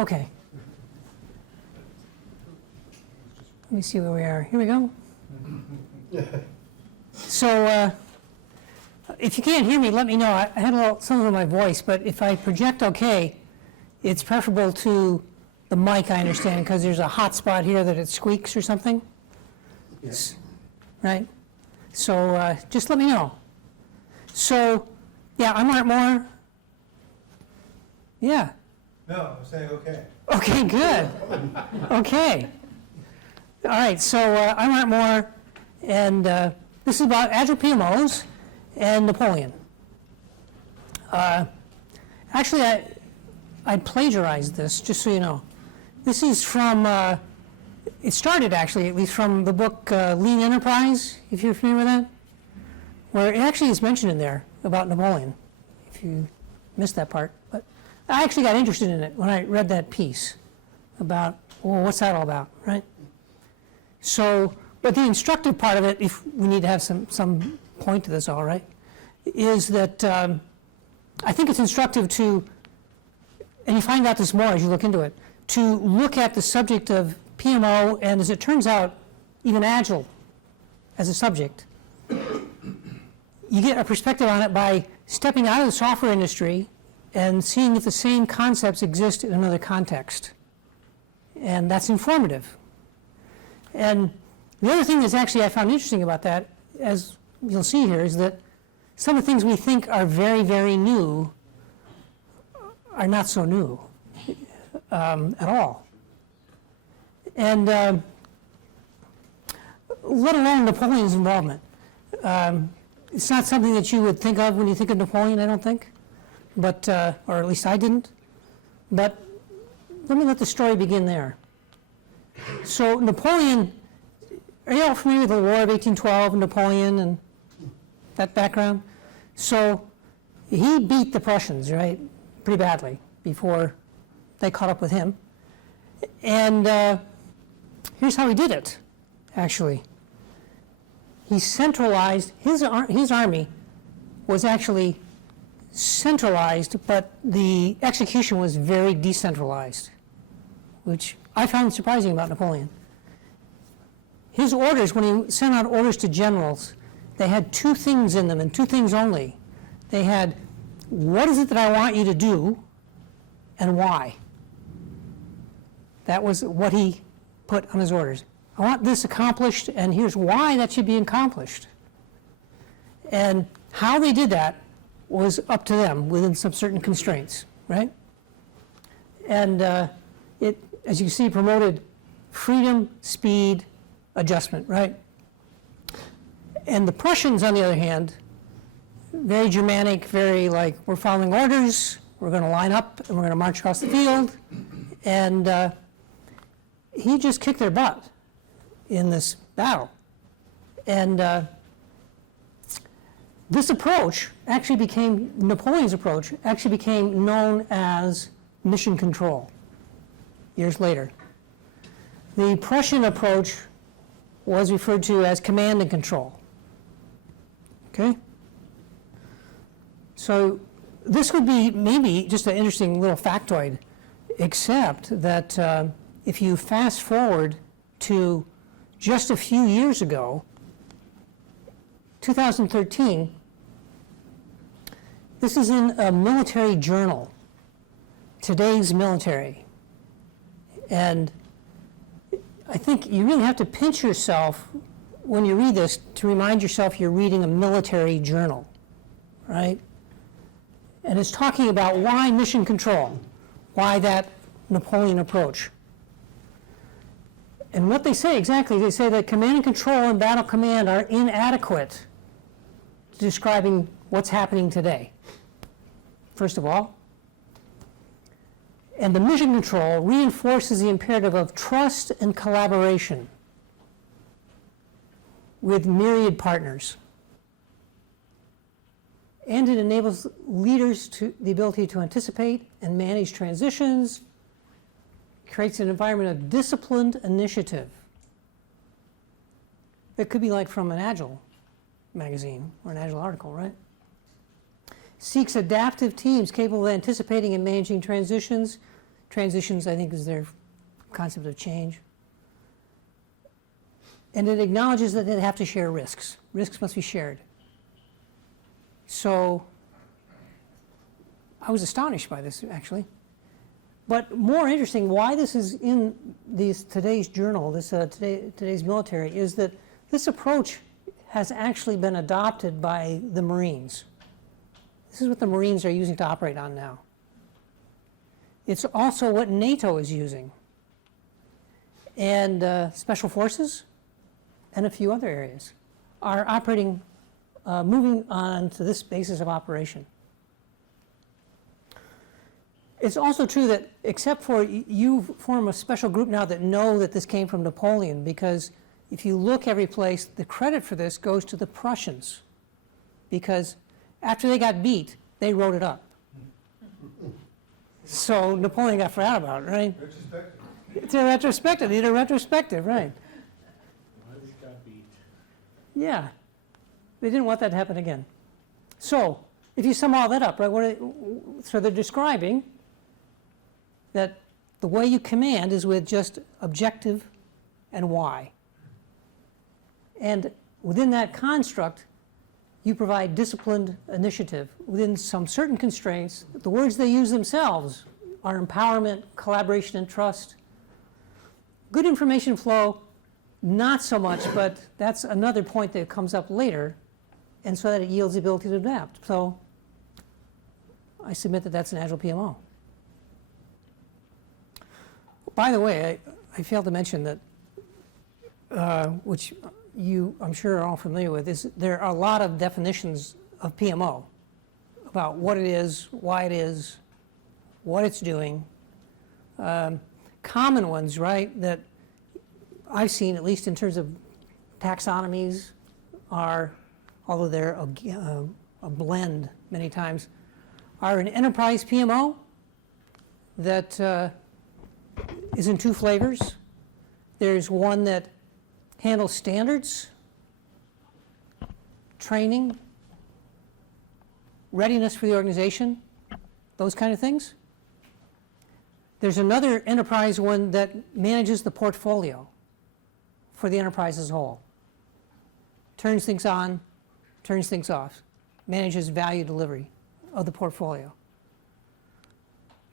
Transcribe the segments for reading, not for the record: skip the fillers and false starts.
Okay. Let me see where we are. Here we go. So if you can't hear me, let me know. I had a little something in my voice, but if I project okay, it's preferable to the mic, I understand, because there's a hot spot here that it squeaks or something. Yes. Right? So just let me know. So, yeah, I'm Art Moore. Yeah. No, I'm saying okay. Okay, good. Okay. All right, so I'm Art Moore, and this is about Agile PMOs and Napoleon. Actually, I plagiarized this, just so you know. This is from, it started actually, at least from the book Lean Enterprise, if you're familiar with that, where it actually is mentioned in there about Napoleon, if you missed that part. But I actually got interested in it when I read that piece about, well, what's that all about, right? So, but the instructive part of it, if we need to have some point to this, all right, is that I think it's instructive to, and you find out this more as you look into it, to look at the subject of PMO, and as it turns out, even Agile as a subject. You get a perspective on it by stepping out of the software industry and seeing if the same concepts exist in another context. And that's informative. And the other thing that's actually I found interesting about that, as you'll see here, is that some of the things we think are very, very new are not so new at all. And let alone Napoleon's involvement. It's not something that you would think of when you think of Napoleon, I don't think, but, or at least I didn't. But let me let the story begin there. So Napoleon, are you all familiar with the War of 1812, Napoleon and that background? So he beat the Prussians, right, pretty badly before they caught up with him. And here's how he did it, actually. He centralized, his army was actually centralized, but the execution was very decentralized, which I found surprising about Napoleon. His orders, when he sent out orders to generals, they had two things in them, and two things only. They had, what is it that I want you to do, and why? That was what he put on his orders. I want this accomplished, and here's why that should be accomplished. And how they did that was up to them within some certain constraints, right? And it, as you see, promoted freedom, speed, adjustment, right? And the Prussians, on the other hand, very Germanic, very like, we're following orders, we're going to line up, and we're going to march across the field. And he just kicked their butt in this battle. And this approach actually became, Napoleon's approach, actually became known as mission control years later. The Prussian approach was referred to as command and control. Okay? So this would be maybe just an interesting little factoid, except that if you fast forward to just a few years ago, 2013, this is in a military journal, Today's Military. And I think you really have to pinch yourself when you read this to remind yourself you're reading a military journal, right? And it's talking about why mission control, why that Napoleon approach. And what they say exactly, they say that command and control and battle command are inadequate to describing what's happening today, first of all. And the mission control reinforces the imperative of trust and collaboration with myriad partners. And it enables leaders to the ability to anticipate and manage transitions, creates an environment of disciplined initiative. It could be like from an Agile magazine or an Agile article, right? Seeks adaptive teams capable of anticipating and managing transitions, Transitions, I think, is their concept of change. And it acknowledges that they have to share risks. Risks must be shared. So I was astonished by this, actually. But more interesting, why this is in today's journal, today's military, is that this approach has actually been adopted by the Marines. This is what the Marines are using to operate on now. It's also what NATO is using, and Special Forces, and a few other areas are operating, moving on to this basis of operation. It's also true that, except for you form a special group now that know that this came from Napoleon, because if you look every place, the credit for this goes to the Prussians, because after they got beat, they wrote it up. So Napoleon got forgot about it, right? Retrospective. It's a retrospective. They did a retrospective, right? Marty got beat. Yeah. They didn't want that to happen again. So if you sum all that up, right? So they're describing that the way you command is with just objective and why. And within that construct, you provide disciplined initiative within some certain constraints. The words they use themselves are empowerment, collaboration, and trust. Good information flow, not so much, but that's another point that comes up later, and so that it yields the ability to adapt. So I submit that that's an Agile PMO. By the way, I failed to mention that, which you, I'm sure, are all familiar with, is there are a lot of definitions of PMO about what it is, why it is, what it's doing. Common ones, right, that I've seen, at least in terms of taxonomies, are, although they're a blend many times, are an enterprise PMO that is in two flavors. There's one that handles standards, training, readiness for the organization, those kind of things. There's another enterprise one that manages the portfolio for the enterprise as a whole. Turns things on, turns things off, manages value delivery of the portfolio.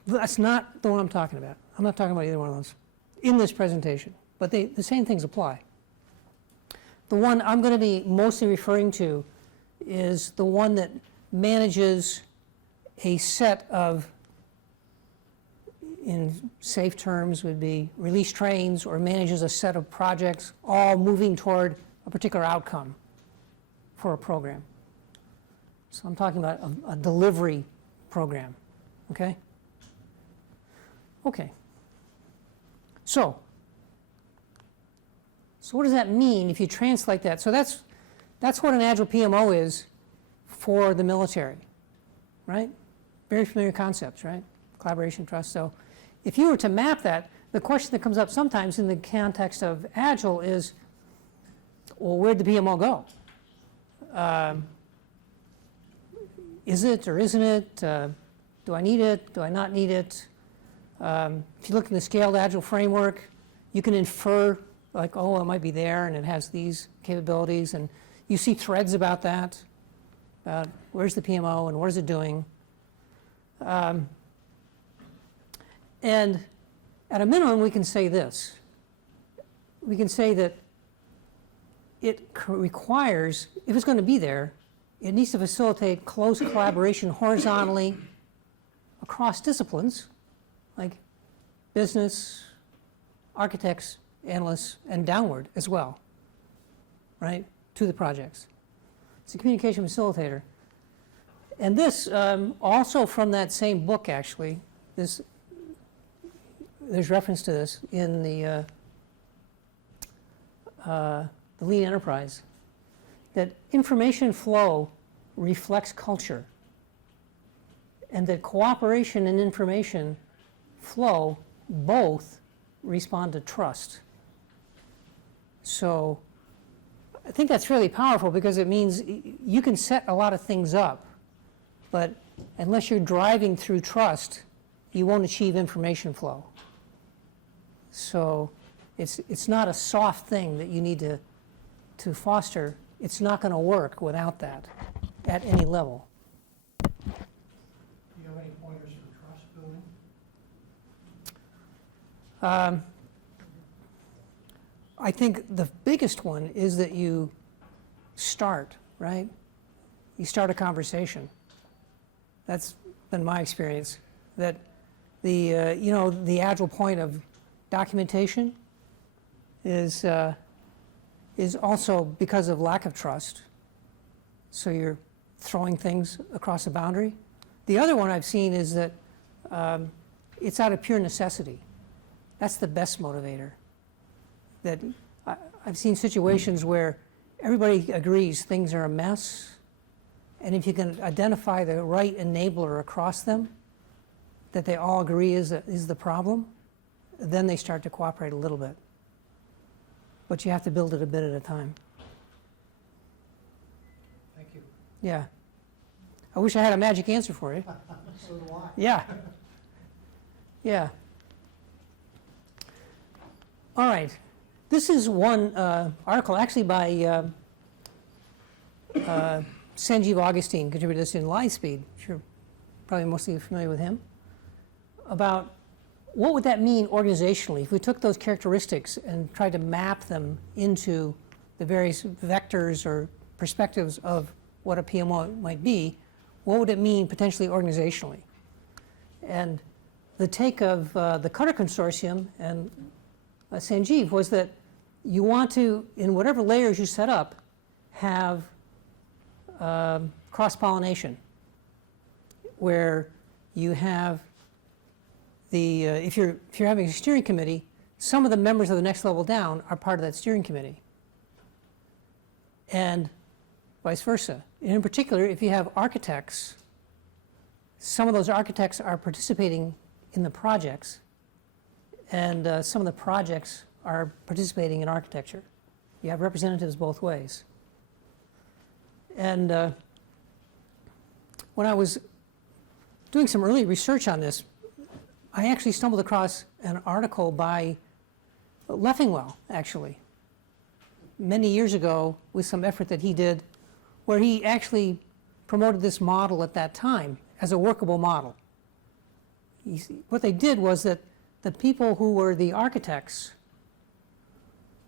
That's not the one I'm talking about. I'm not talking about either one of those in this presentation, but the same things apply. The one I'm going to be mostly referring to is the one that manages a set of, in safe terms would be release trains, or manages a set of projects all moving toward a particular outcome for a program. So I'm talking about a delivery program, okay? Okay. So what does that mean if you translate that? So that's what an Agile PMO is for the military, right? Very familiar concepts, right? Collaboration, trust. So if you were to map that, the question that comes up sometimes in the context of Agile is, well, where'd the PMO go? Is it or isn't it? Do I need it? Do I not need it? If you look in the scaled Agile framework, you can infer, like, oh, it might be there and it has these capabilities, and you see threads about that, about where's the PMO and what is it doing. And at a minimum, we can say this. We can say that it requires, if it's going to be there, it needs to facilitate close collaboration horizontally across disciplines, like business, architects, analysts, and downward as well, right, to the projects. It's a communication facilitator. And this, also from that same book, actually, there's reference to this in the Lean Enterprise, that information flow reflects culture, and that cooperation and information flow both respond to trust. So I think that's really powerful, because it means you can set a lot of things up, but unless you're driving through trust, you won't achieve information flow. So it's not a soft thing that you need to foster. It's not going to work without that at any level. Do you have any pointers for trust building? I think the biggest one is that you start, right? You start a conversation. That's been my experience. That the Agile point of documentation is also because of lack of trust. So you're throwing things across a boundary. The other one I've seen is that it's out of pure necessity. That's the best motivator. That I've seen situations where everybody agrees things are a mess, and if you can identify the right enabler across them that they all agree is the problem, then they start to cooperate a little bit. But you have to build it a bit at a time. Thank you. Yeah. I wish I had a magic answer for you. So do I. Yeah. Yeah. All right. This is one article actually by Sanjeev Augustine, contributed this in Lightspeed. You're probably mostly familiar with him. About what would that mean organizationally if we took those characteristics and tried to map them into the various vectors or perspectives of what a PMO might be. What would it mean potentially organizationally? And the take of the Cutter Consortium and Sanjeev was that you want to, in whatever layers you set up, have cross-pollination, where you have the if you're having a steering committee, some of the members of the next level down are part of that steering committee, and vice versa. And in particular, if you have architects, some of those architects are participating in the projects, and some of the projects are participating in architecture. You have representatives both ways. And when I was doing some early research on this, I actually stumbled across an article by Leffingwell, actually, many years ago with some effort that he did, where he actually promoted this model at that time as a workable model. What they did was that the people who were the architects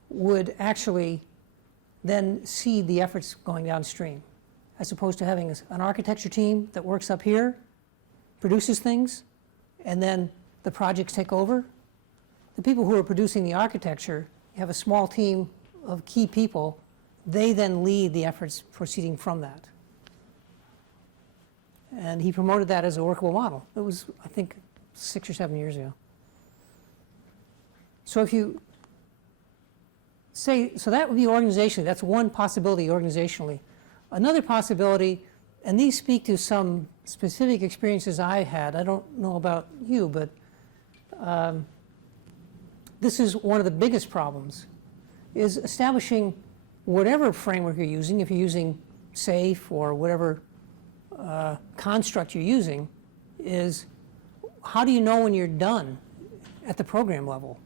would actually then seed the efforts going downstream, as opposed to having an architecture team that works up here, produces things, and then the projects take over. The people who are producing the architecture have a small team of key people. They then lead the efforts proceeding from that. And he promoted that as a workable model. It was, I think, 6 or 7 years ago. So if you say, so that would be organizationally, that's one possibility organizationally. Another possibility, and these speak to some specific experiences I had, I don't know about you, but this is one of the biggest problems, is establishing whatever framework you're using, if you're using SAFe or whatever construct you're using, is how do you know when you're done at the program level?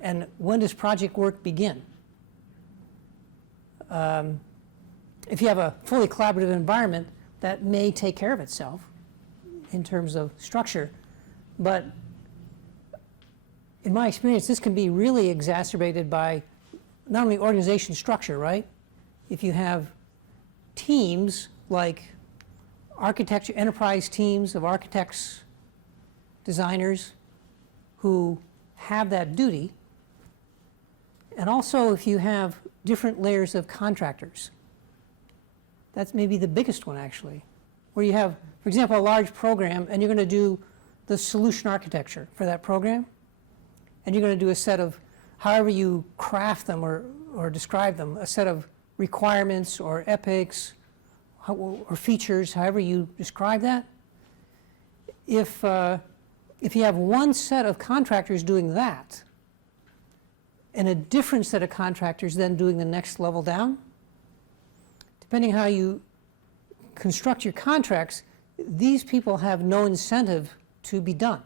And when does project work begin? If you have a fully collaborative environment, that may take care of itself in terms of structure. But in my experience, this can be really exacerbated by not only organization structure, right? If you have teams like architecture, enterprise teams of architects, designers who have that duty, and also if you have different layers of contractors. That's maybe the biggest one, actually, where you have, for example, a large program, and you're going to do the solution architecture for that program, and you're going to do a set of, however you craft them or describe them, a set of requirements or epics or features, however you describe that. If you have one set of contractors doing that, and a different set of contractors then doing the next level down, depending how you construct your contracts, these people have no incentive to be done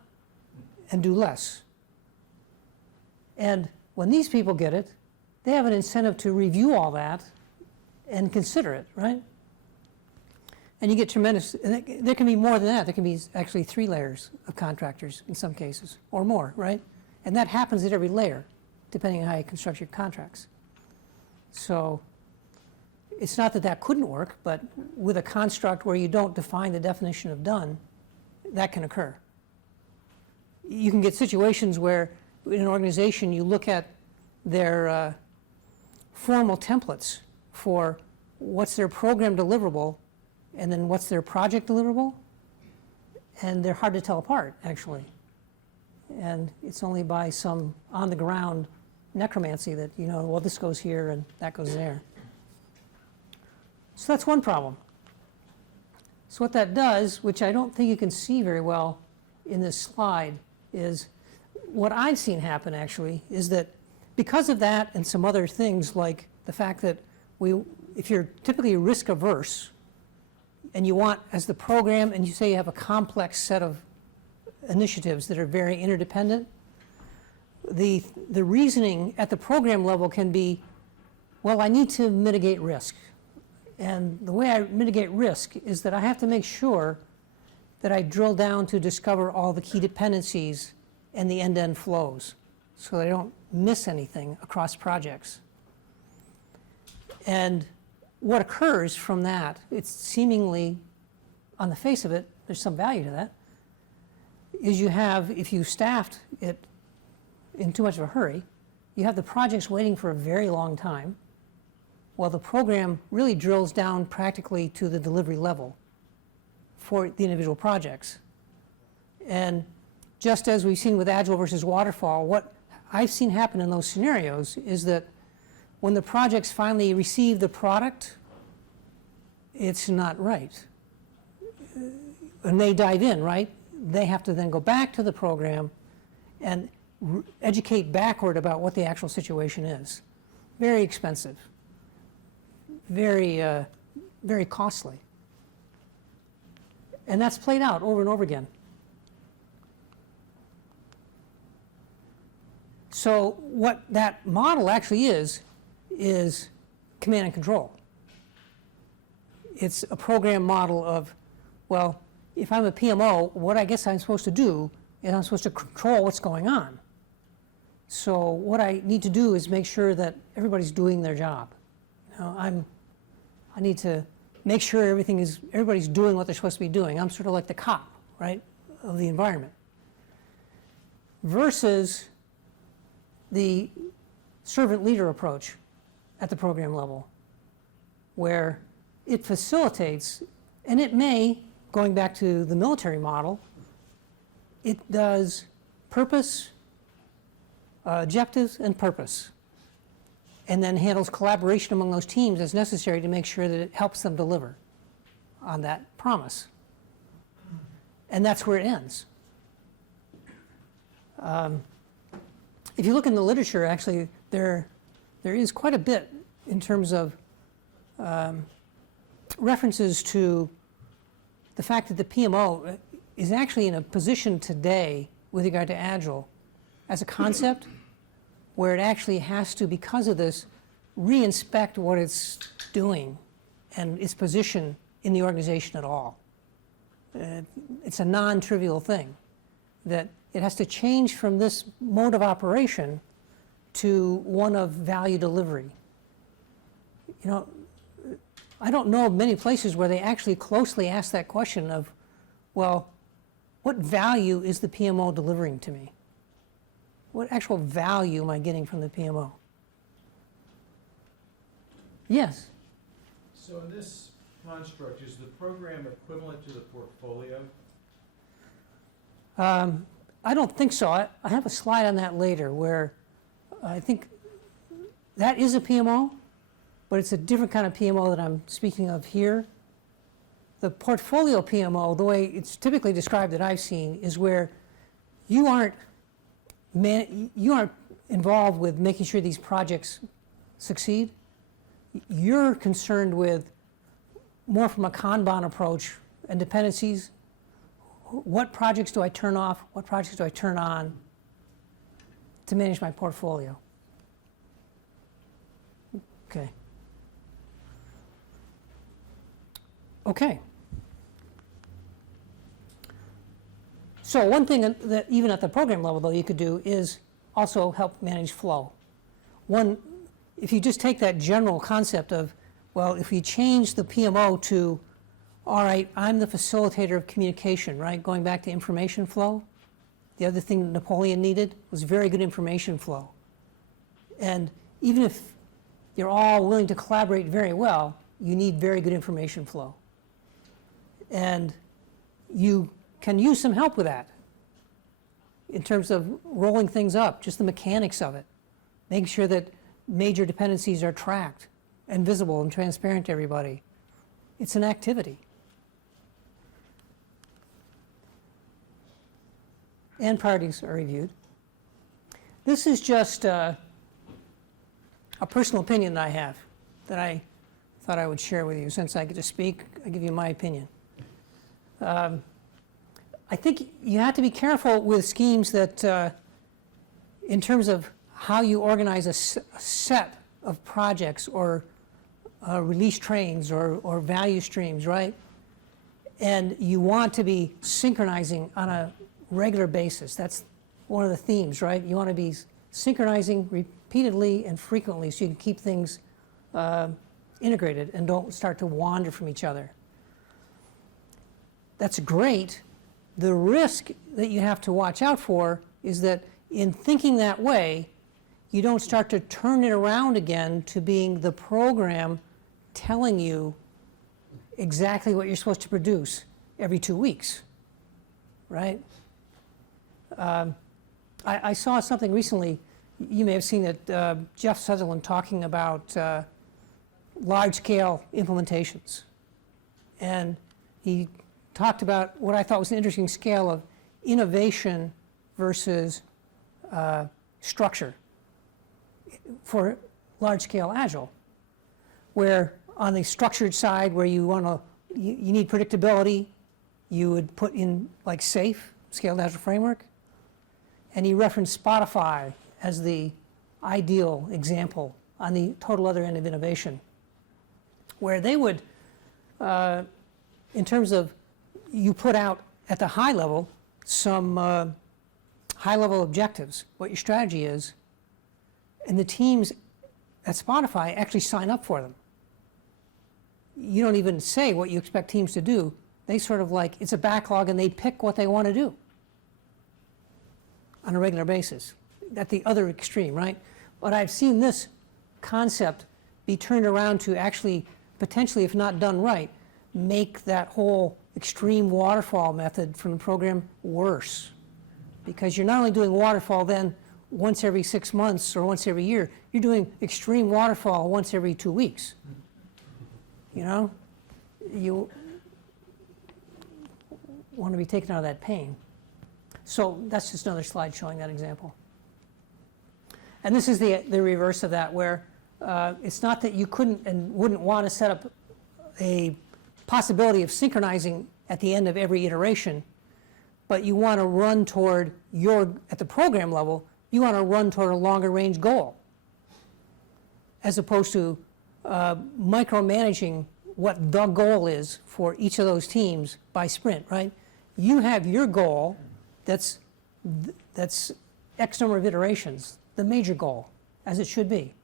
and do less. And when these people get it, they have an incentive to review all that and consider it, right? And you get tremendous, and there can be more than that. There can be actually 3 layers of contractors in some cases, or more, right? And that happens at every layer, depending on how you construct your contracts. So it's not that that couldn't work, but with a construct where you don't define the definition of done, that can occur. You can get situations where in an organization you look at their formal templates for what's their program deliverable and then what's their project deliverable, and they're hard to tell apart, actually. And it's only by some on-the-ground necromancy that you know, well, this goes here and that goes there. So that's one problem. So what that does, which I don't think you can see very well in this slide, is what I've seen happen, actually, is that because of that and some other things like the fact that if you're typically risk averse and you want, as the program, and you say you have a complex set of initiatives that are very interdependent, the reasoning at the program level can be, well, I need to mitigate risk. And the way I mitigate risk is that I have to make sure that I drill down to discover all the key dependencies and the end-to-end flows so that I don't miss anything across projects. And what occurs from that, it's seemingly, on the face of it, there's some value to that, is you have, if you staffed it in too much of a hurry, you have the projects waiting for a very long time, while the program really drills down practically to the delivery level for the individual projects. And just as we've seen with Agile versus Waterfall, what I've seen happen in those scenarios is that when the projects finally receive the product, it's not right. When they dive in, right, they have to then go back to the program and educate backward about what the actual situation is. Very expensive. Very, very costly. And that's played out over and over again. So what that model actually is command and control. It's a program model of, well, if I'm a PMO, what I guess I'm supposed to do is I'm supposed to control what's going on. So what I need to do is make sure that everybody's doing their job. You know, I need to make sure everybody's doing what they're supposed to be doing. I'm sort of like the cop, right, of the environment. Versus the servant leader approach at the program level, where it facilitates, and it may, going back to the military model, it does purpose, objectives, and purpose, and then handles collaboration among those teams as necessary to make sure that it helps them deliver on that promise. And that's where it ends. If you look in the literature, actually, there is quite a bit in terms of references to the fact that the PMO is actually in a position today with regard to Agile as a concept where it actually has to, because of this, re-inspect what it's doing and its position in the organization at all. It's a non-trivial thing, that it has to change from this mode of operation to one of value delivery. You know, I don't know of many places where they actually closely ask that question of, well, what value is the PMO delivering to me? What actual value am I getting from the PMO? Yes? So in this construct, is the program equivalent to the portfolio? I don't think so. I have a slide on that later where I think that is a PMO, but it's a different kind of PMO that I'm speaking of here. The portfolio PMO, the way it's typically described that I've seen, is where you aren't involved with making sure these projects succeed. You're concerned with more from a Kanban approach and dependencies. what projects do I turn off, what projects do I turn on to manage my portfolio. Okay. Okay. So one thing that even at the program level, though, you could do is also help manage flow. One, if you just take that general concept of, well, if you change the PMO to, all right, I'm the facilitator of communication, right? Going back to information flow. The other thing Napoleon needed was very good information flow. And even if you're all willing to collaborate very well, you need very good information flow. And you can use some help with that in terms of rolling things up, just the mechanics of it, making sure that major dependencies are tracked and visible and transparent to everybody. It's an activity. And priorities are reviewed. This is just a personal opinion that I have that I thought I would share with you. Since I get to speak, I give you my opinion. I think you have to be careful with schemes that, in terms of how you organize a set of projects or release trains or value streams, right? And you want to be synchronizing on a regular basis. That's one of the themes, right? You want to be synchronizing repeatedly and frequently so you can keep things integrated and don't start to wander from each other. That's great. The risk that you have to watch out for is that in thinking that way, you don't start to turn it around again to being the program telling you exactly what you're supposed to produce every 2 weeks, right? I saw something recently, you may have seen it, Jeff Sutherland talking about large-scale implementations. And he talked about what I thought was an interesting scale of innovation versus structure for large-scale Agile, where on the structured side, where you need predictability, you would put in like SAFe, Scaled Agile Framework, and he referenced Spotify as the ideal example on the total other end of innovation, where they would, in terms of you put out at the high level some high-level objectives, what your strategy is, and the teams at Spotify actually sign up for them. You don't even say what you expect teams to do. They sort of like, it's a backlog and they pick what they want to do on a regular basis, at the other extreme, right? But I've seen this concept be turned around to actually, potentially, if not done right, make that whole extreme waterfall method from the program worse. Because you're not only doing waterfall then once every 6 months or once every year, you're doing extreme waterfall once every 2 weeks. You know? You want to be taken out of that pain. So that's just another slide showing that example. And this is the reverse of that, where it's not that you couldn't and wouldn't want to set up a possibility of synchronizing at the end of every iteration, but you want to run toward at the program level, you want to run toward a longer range goal, as opposed to micromanaging what the goal is for each of those teams by sprint, right? You have your goal that's X number of iterations, the major goal, as it should be.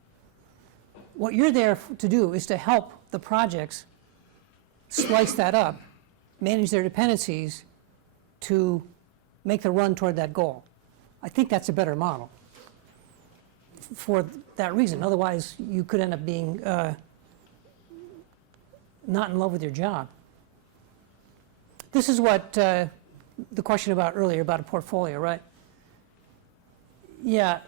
What you're there to do is to help the projects slice that up, manage their dependencies to make the run toward that goal. I think that's a better model for that reason. Otherwise, you could end up being not in love with your job. This is what the question about earlier about a portfolio, right? Yeah,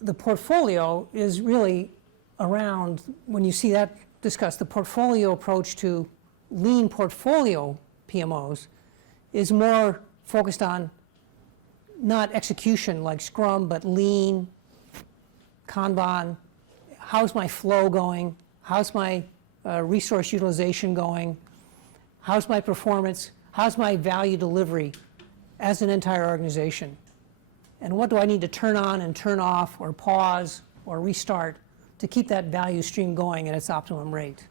the portfolio is really around, when you see that discussed, the portfolio approach to lean portfolio PMOs is more focused on not execution like Scrum, but lean, Kanban. How's my flow going? How's my resource utilization going? How's my performance? How's my value delivery as an entire organization. And what do I need to turn on and turn off or pause or restart to keep that value stream going at its optimum rate?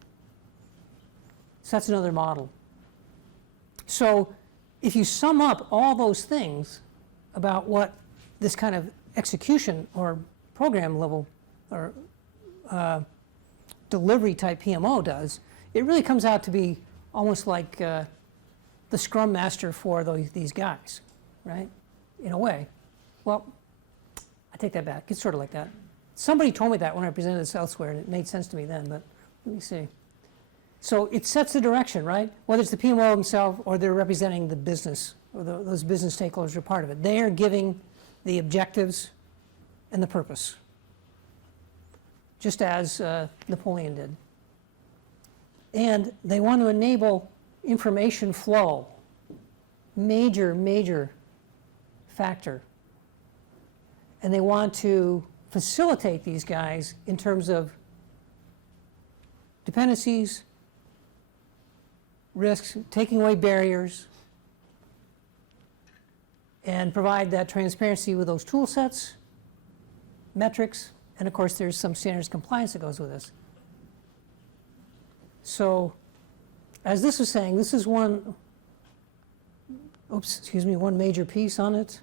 So that's another model. So if you sum up all those things about what this kind of execution or program level or delivery type PMO does, it really comes out to be almost like the scrum master for these guys, right? In a way. Well, I take that back. It's sort of like that. Somebody told me that when I presented this elsewhere, and it made sense to me then, but let me see. So it sets the direction, right? Whether it's the PMO himself or they're representing the business, or those business stakeholders are part of it. They are giving the objectives and the purpose, just as Napoleon did. And they want to enable information flow, major factor. And they want to facilitate these guys in terms of dependencies, risks, taking away barriers, and provide that transparency with those tool sets, metrics, and of course there's some standards compliance that goes with this. So, as this was saying, this is one major piece on it.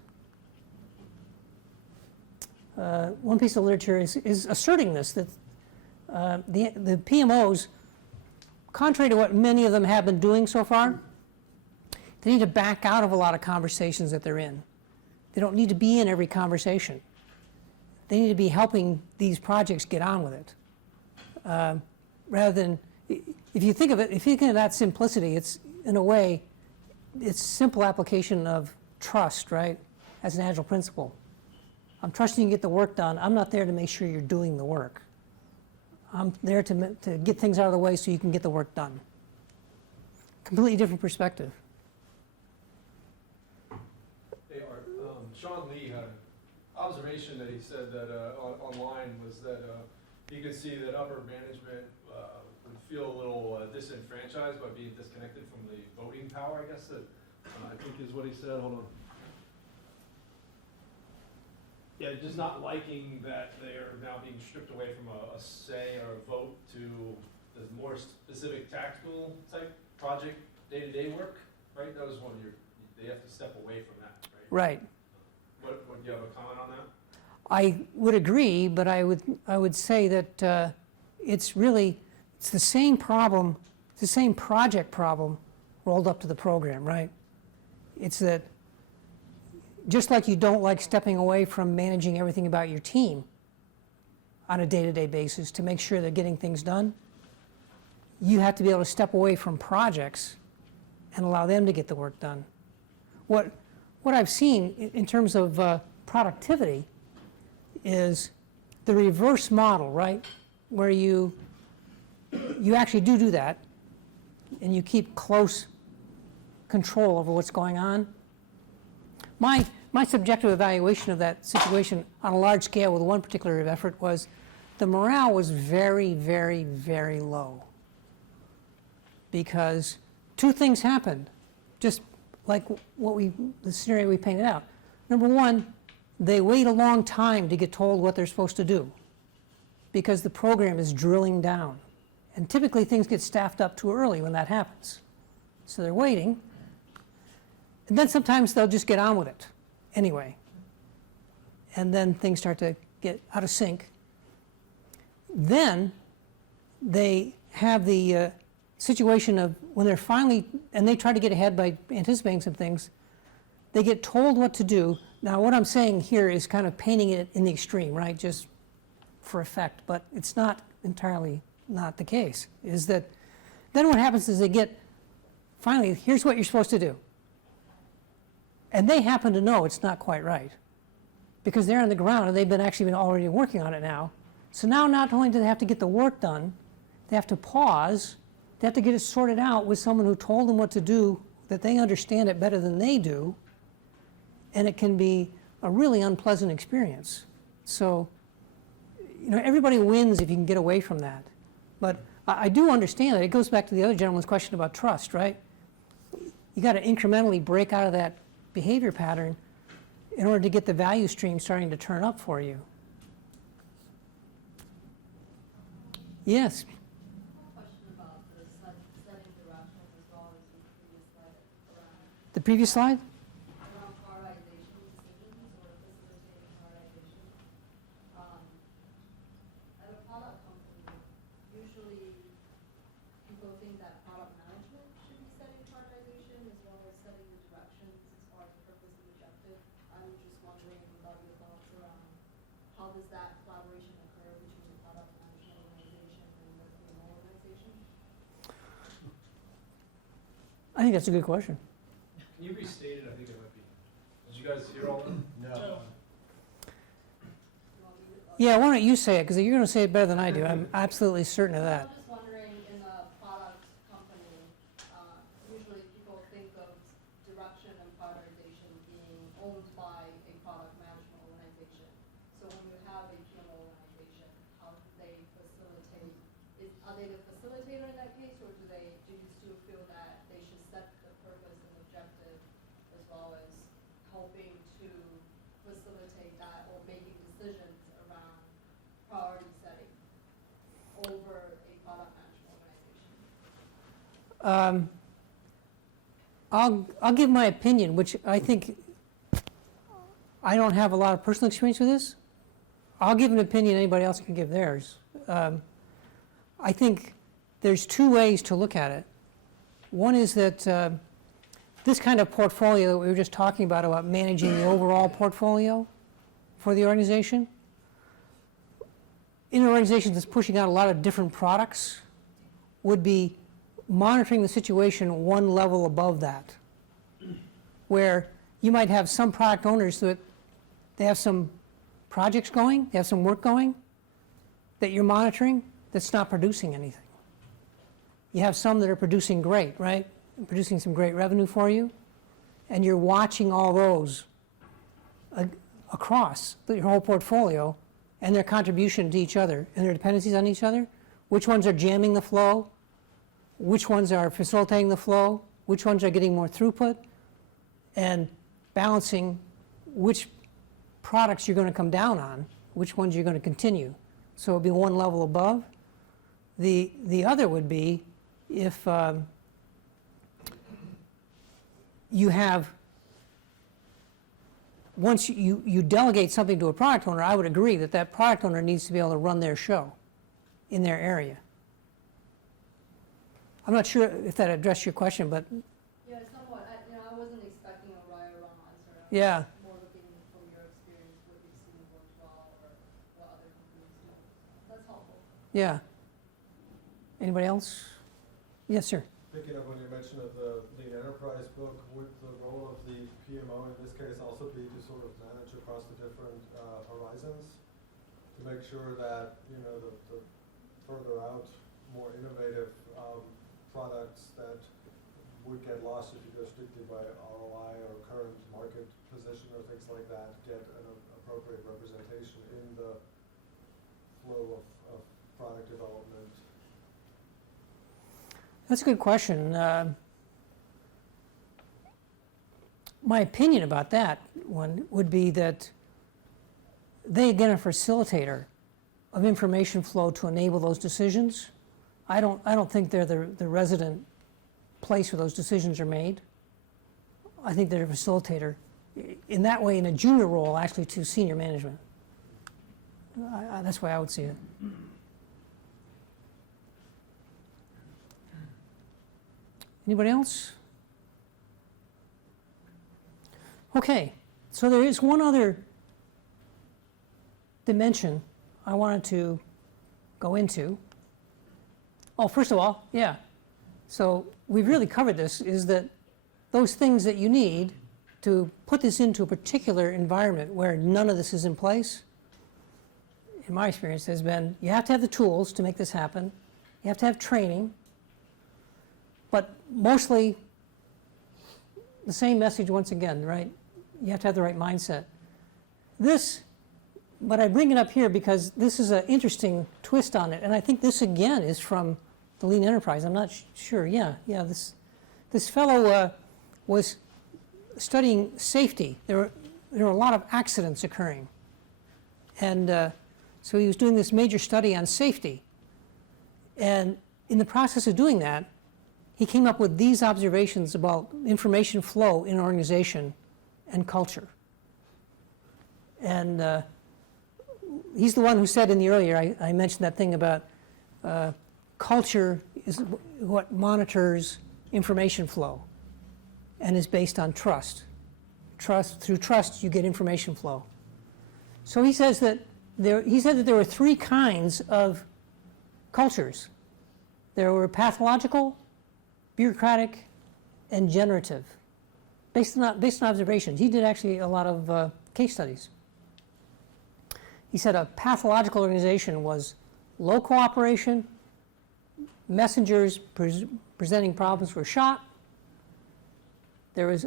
One piece of literature is asserting this, that the PMOs, contrary to what many of them have been doing so far, they need to back out of a lot of conversations that they're in. They don't need to be in every conversation. They need to be helping these projects get on with it. Rather than, if you think of it, if you think of that simplicity, it's, in a way, it's simple application of trust, right, as an Agile principle. I'm trusting you to get the work done. I'm not there to make sure you're doing the work. I'm there to get things out of the way so you can get the work done. Completely different perspective. Hey, Art, Sean Lee had an observation that he said that online was that he could see that upper management would feel a little disenfranchised by being disconnected from the voting power, I guess, that I think is what he said. Hold on. Yeah, just not liking that they're now being stripped away from a say or a vote to the more specific tactical type project day-to-day work, right? That was one of your, they have to step away from that, right? Right. What do you have a comment on that? I would agree, but I would say that it's the same problem, it's the same project problem rolled up to the program, right? It's that just like you don't like stepping away from managing everything about your team on a day-to-day basis to make sure they're getting things done, you have to be able to step away from projects and allow them to get the work done. What I've seen in terms of productivity is the reverse model, right? Where you actually do that and you keep close control over what's going on. My subjective evaluation of that situation on a large scale with one particular effort was the morale was very low. Because two things happened, just like the scenario we painted out. Number one, they wait a long time to get told what they're supposed to do because the program is drilling down. And typically things get staffed up too early when that happens. So they're waiting. And then sometimes they'll just get on with it anyway. And then things start to get out of sync. Then they have the situation of when they're finally, and they try to get ahead by anticipating some things, they get told what to do. Now what I'm saying here is kind of painting it in the extreme, right, just for effect, but it's not entirely not the case, is that then what happens is they get, finally, here's what you're supposed to do. And they happen to know it's not quite right because they're on the ground and they've been already working on it now. So now not only do they have to get the work done, they have to pause, they have to get it sorted out with someone who told them what to do, that they understand it better than they do, and it can be a really unpleasant experience. So, everybody wins if you can get away from that. But I do understand that. It goes back to the other gentleman's question about trust, right? You got to incrementally break out of that behavior pattern in order to get the value stream starting to turn up for you. Yes? Question about the setting directions as well as the previous slide around The previous slide? prioritization decisions or facilitating prioritization. At a product company, usually people think that product management should be setting prioritization as well as setting the directions as far as the purpose and objective. I'm just wondering about your thoughts around how does that collaboration occur between the product management organization and the PMO organization? I think that's a good question. Can you restate it? I think it might be, did you guys hear all that? No. You want me to- Yeah, why don't you say it, because you're going to say it better than I do. I'm absolutely certain of that. I'm just wondering, in a product company, usually people think of direction and prioritization being owned by a product management organization. So when you have a PMO organization, how do they facilitate? Are they the facilitator in that case, or do you still feel that they should set the purpose and objective as well as helping to facilitate that or making decisions around priority setting over a product management organization? I'll give my opinion, which I think I don't have a lot of personal experience with this. I'll give an opinion, anybody else can give theirs. I think there's two ways to look at it. One is that this kind of portfolio that we were just talking about managing the overall portfolio for the organization. In an organization that's pushing out a lot of different products, would be monitoring the situation one level above that, where you might have some product owners that they have some projects going, they have some work going that you're monitoring that's not producing anything. You have some that are producing great, right? Producing some great revenue for you, and you're watching all those across your whole portfolio and their contribution to each other and their dependencies on each other. Which ones are jamming the flow? Which ones are facilitating the flow? Which ones are getting more throughput? And balancing which products you're going to come down on, which ones you're going to continue. So it would be one level above. The other would be if you have, once you delegate something to a product owner, I would agree that that product owner needs to be able to run their show in their area. I'm not sure if that addressed your question, but Yeah, somewhat. I wasn't expecting a right or wrong answer. I was Yeah. more looking from your experience, what you've seen work well or what other companies do. That's helpful. yeah. Anybody else? Yes, sir. Picking up on your mention of the Lean Enterprise book, would the role of the PMO in this case also be to sort of manage across the different horizons? To make sure that, the further out, more innovative products that would get lost if you go strictly by ROI or current market position or things like that, get an appropriate representation in the flow of product development. That's a good question. My opinion about that one would be that they, again, are a facilitator of information flow to enable those decisions. I don't think they're the resident place where those decisions are made. I think they're a facilitator in that way, in a junior role, actually, to senior management. That's the way I would see it. Anybody else? Okay, so there is one other dimension I wanted to go into. Oh, first of all, yeah. So we've really covered this, is that those things that you need to put this into a particular environment where none of this is in place, in my experience, has been you have to have the tools to make this happen. You have to have training. But mostly the same message once again, right? You have to have the right mindset. But I bring it up here because this is an interesting twist on it. And I think this, again, is from the Lean Enterprise. I'm not sure. Yeah. This fellow was studying safety. There were a lot of accidents occurring. And so he was doing this major study on safety. And in the process of doing that, he came up with these observations about information flow in an organization and culture. And he's the one who said in the earlier, I mentioned that thing about culture is what monitors information flow and is based on trust. Through trust, you get information flow. So he says that there were three kinds of cultures. There were pathological, bureaucratic, and generative, based on observations. He did actually a lot of case studies. He said a pathological organization was low cooperation, messengers presenting problems were shot, there was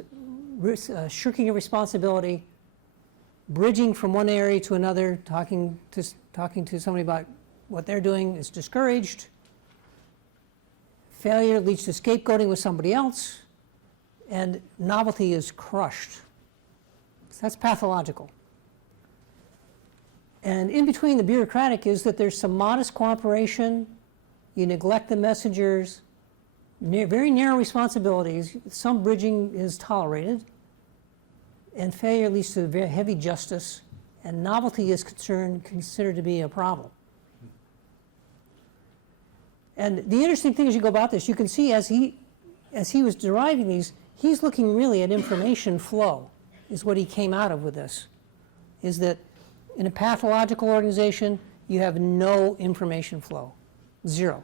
shirking of responsibility, bridging from one area to another, talking to somebody about what they're doing is discouraged, failure leads to scapegoating with somebody else, and novelty is crushed. So that's pathological. And in between the bureaucratic is that there's some modest cooperation, you neglect the messengers, very narrow responsibilities, some bridging is tolerated, and failure leads to very heavy justice, and novelty is considered to be a problem. And the interesting thing as you go about this, you can see as he was deriving these, he's looking really at information flow, is what he came out of with this, is that in a pathological organization, you have no information flow, zero.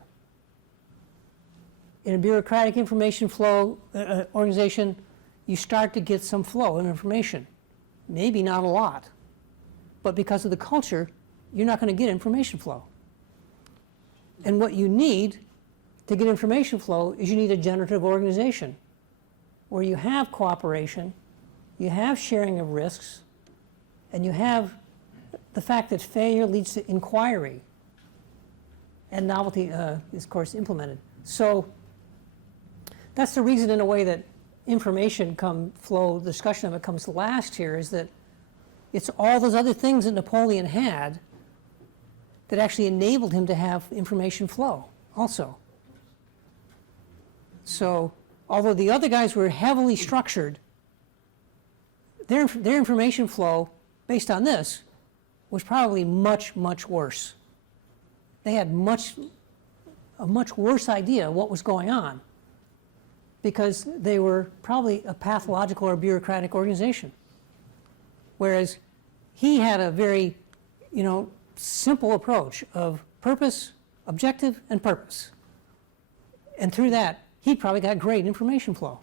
In a bureaucratic information flow organization, you start to get some flow of information. Maybe not a lot, but because of the culture, you're not going to get information flow. And what you need to get information flow is you need a generative organization where you have cooperation, you have sharing of risks, and you have the fact that failure leads to inquiry, and novelty is, of course, implemented. So that's the reason, in a way, that information flow, discussion of it comes last here, is that it's all those other things that Napoleon had that actually enabled him to have information flow also. So although the other guys were heavily structured, their information flow, based on this, was probably much, much worse. They had a much worse idea of what was going on because they were probably a pathological or bureaucratic organization. Whereas he had a very, simple approach of purpose, objective, and purpose. And through that, he probably got great information flow.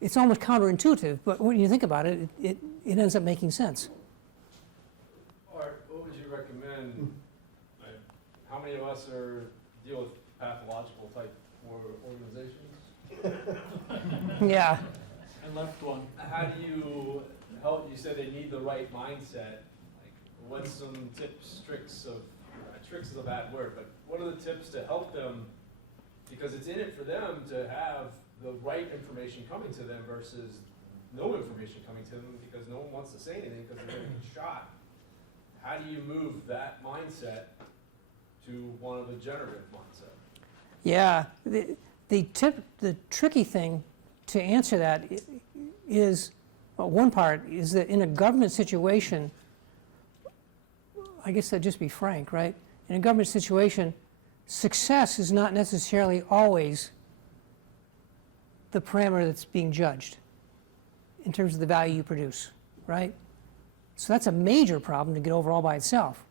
It's almost counterintuitive, but when you think about it, it ends up making sense. Art, what would you recommend? How many of us deal with pathological type organizations? Yeah. I left one. How do you help? You said they need the right mindset. What's some tips, tricks is a bad word, but what are the tips to help them? Because it's in it for them to have the right information coming to them versus no information coming to them because no one wants to say anything because they're going to get shot. How do you move that mindset to one of the generative mindset? Yeah, the tricky thing to answer that is, one part is that in a government situation, I guess I'd just be frank, right? In a government situation, success is not necessarily always the parameter that's being judged in terms of the value you produce, right? So that's a major problem to get over all by itself,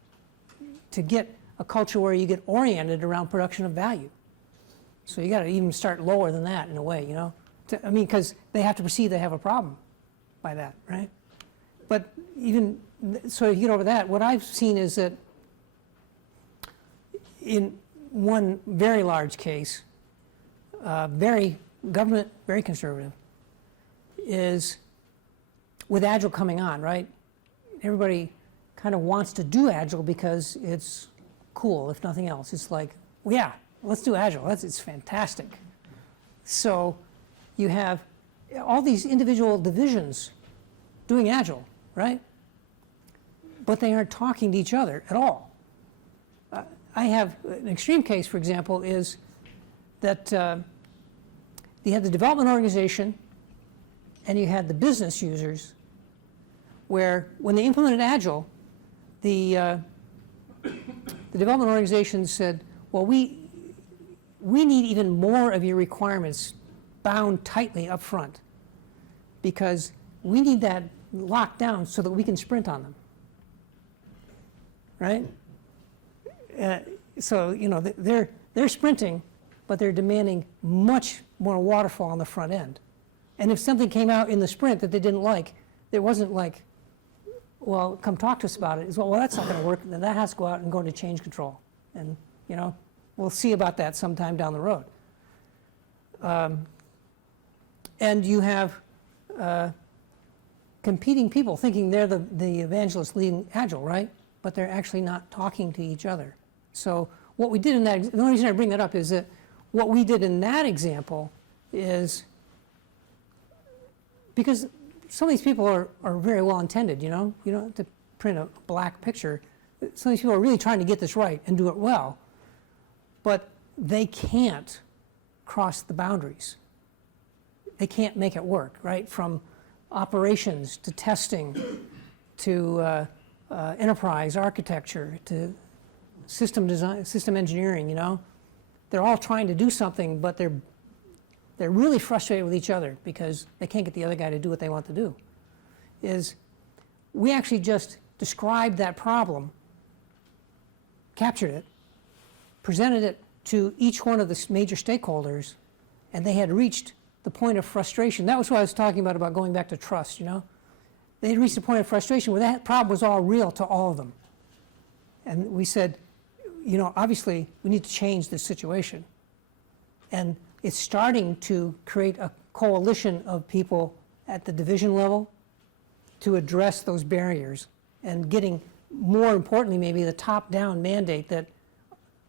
to get a culture where you get oriented around production of value. So you got to even start lower than that in a way, because they have to perceive they have a problem by that, right? But even so, you get over that, what I've seen is that in one very large case, very government, very conservative, is with Agile coming on, right? Everybody kind of wants to do Agile because it's cool, if nothing else. It's like, well, yeah, let's do Agile. It's fantastic. So you have all these individual divisions doing Agile, right? But they aren't talking to each other at all. I have an extreme case, for example, is that you had the development organization and you had the business users, where when they implemented Agile, the development organization said, well, we need even more of your requirements bound tightly up front, because we need that locked down so that we can sprint on them, right? So, you know, they're sprinting, but they're demanding much more waterfall on the front end. And if something came out in the sprint that they didn't like, it wasn't like, well, come talk to us about it. It's, well, that's not going to work. Then that has to go out and go into change control. And, you know, we'll see about that sometime down the road. And you have competing people thinking they're the evangelists leading Agile, right? But they're actually not talking to each other. So what we did in that, the only reason I bring that up is that what we did in that example is, because some of these people are very well intended, you know? You don't have to print a black picture. Some of these people are really trying to get this right and do it well, but they can't cross the boundaries. They can't make it work, right? From operations to testing to enterprise architecture to system design, system engineering, you know? They're all trying to do something, but they're really frustrated with each other because they can't get the other guy to do what they want to do. Is we actually just described that problem, captured it, presented it to each one of the major stakeholders, and they had reached the point of frustration. That was what I was talking about going back to trust, you know? They had reached the point of frustration where that problem was all real to all of them. And we said, you know, obviously we need to change this situation. And it's starting to create a coalition of people at the division level to address those barriers, and getting, more importantly maybe, the top-down mandate that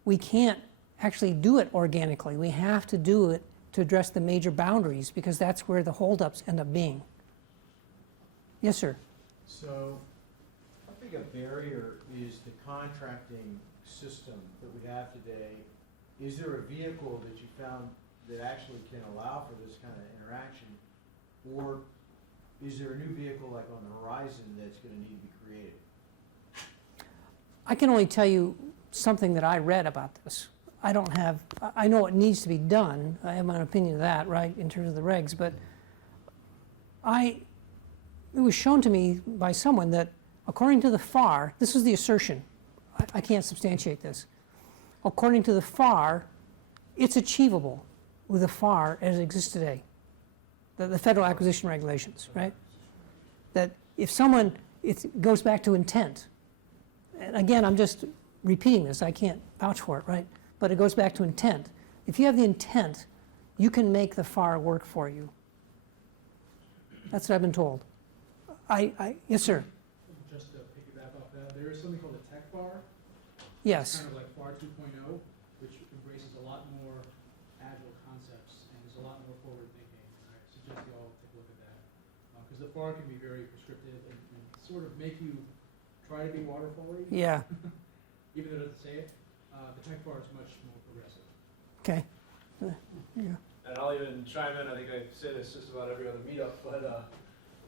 we can't actually do it organically. We have to do it to address the major boundaries, because that's where the holdups end up being. Yes, sir. So, how big a barrier is the contracting system that we have today? Is there a vehicle that you found that actually can allow for this kind of interaction? Or is there a new vehicle like on the horizon that's going to need to be created? I can only tell you something that I read about this. I don't have, I know what needs to be done. I have my opinion of that, right, in terms of the regs, but it was shown to me by someone that according to the FAR, this is the assertion, I can't substantiate this. According to the FAR, it's achievable with the FAR as it exists today, the Federal Acquisition Regulations, right? That if someone, it goes back to intent. And again, I'm just repeating this, I can't vouch for it, right? But it goes back to intent. If you have the intent, you can make the FAR work for you. That's what I've been told. Yes, sir. Just to piggyback off that, there is something called a tech bar. Yes. Kind of like FAR 2.0, which embraces a lot more agile concepts and is a lot more forward thinking. I suggest you all take a look at that. Because the FAR can be very prescriptive and sort of make you try to be waterfall-y. Yeah. Even though it doesn't say it. The tech bar is much more progressive. Okay. Yeah. And I'll even chime in, I think I say this just about every other meetup, but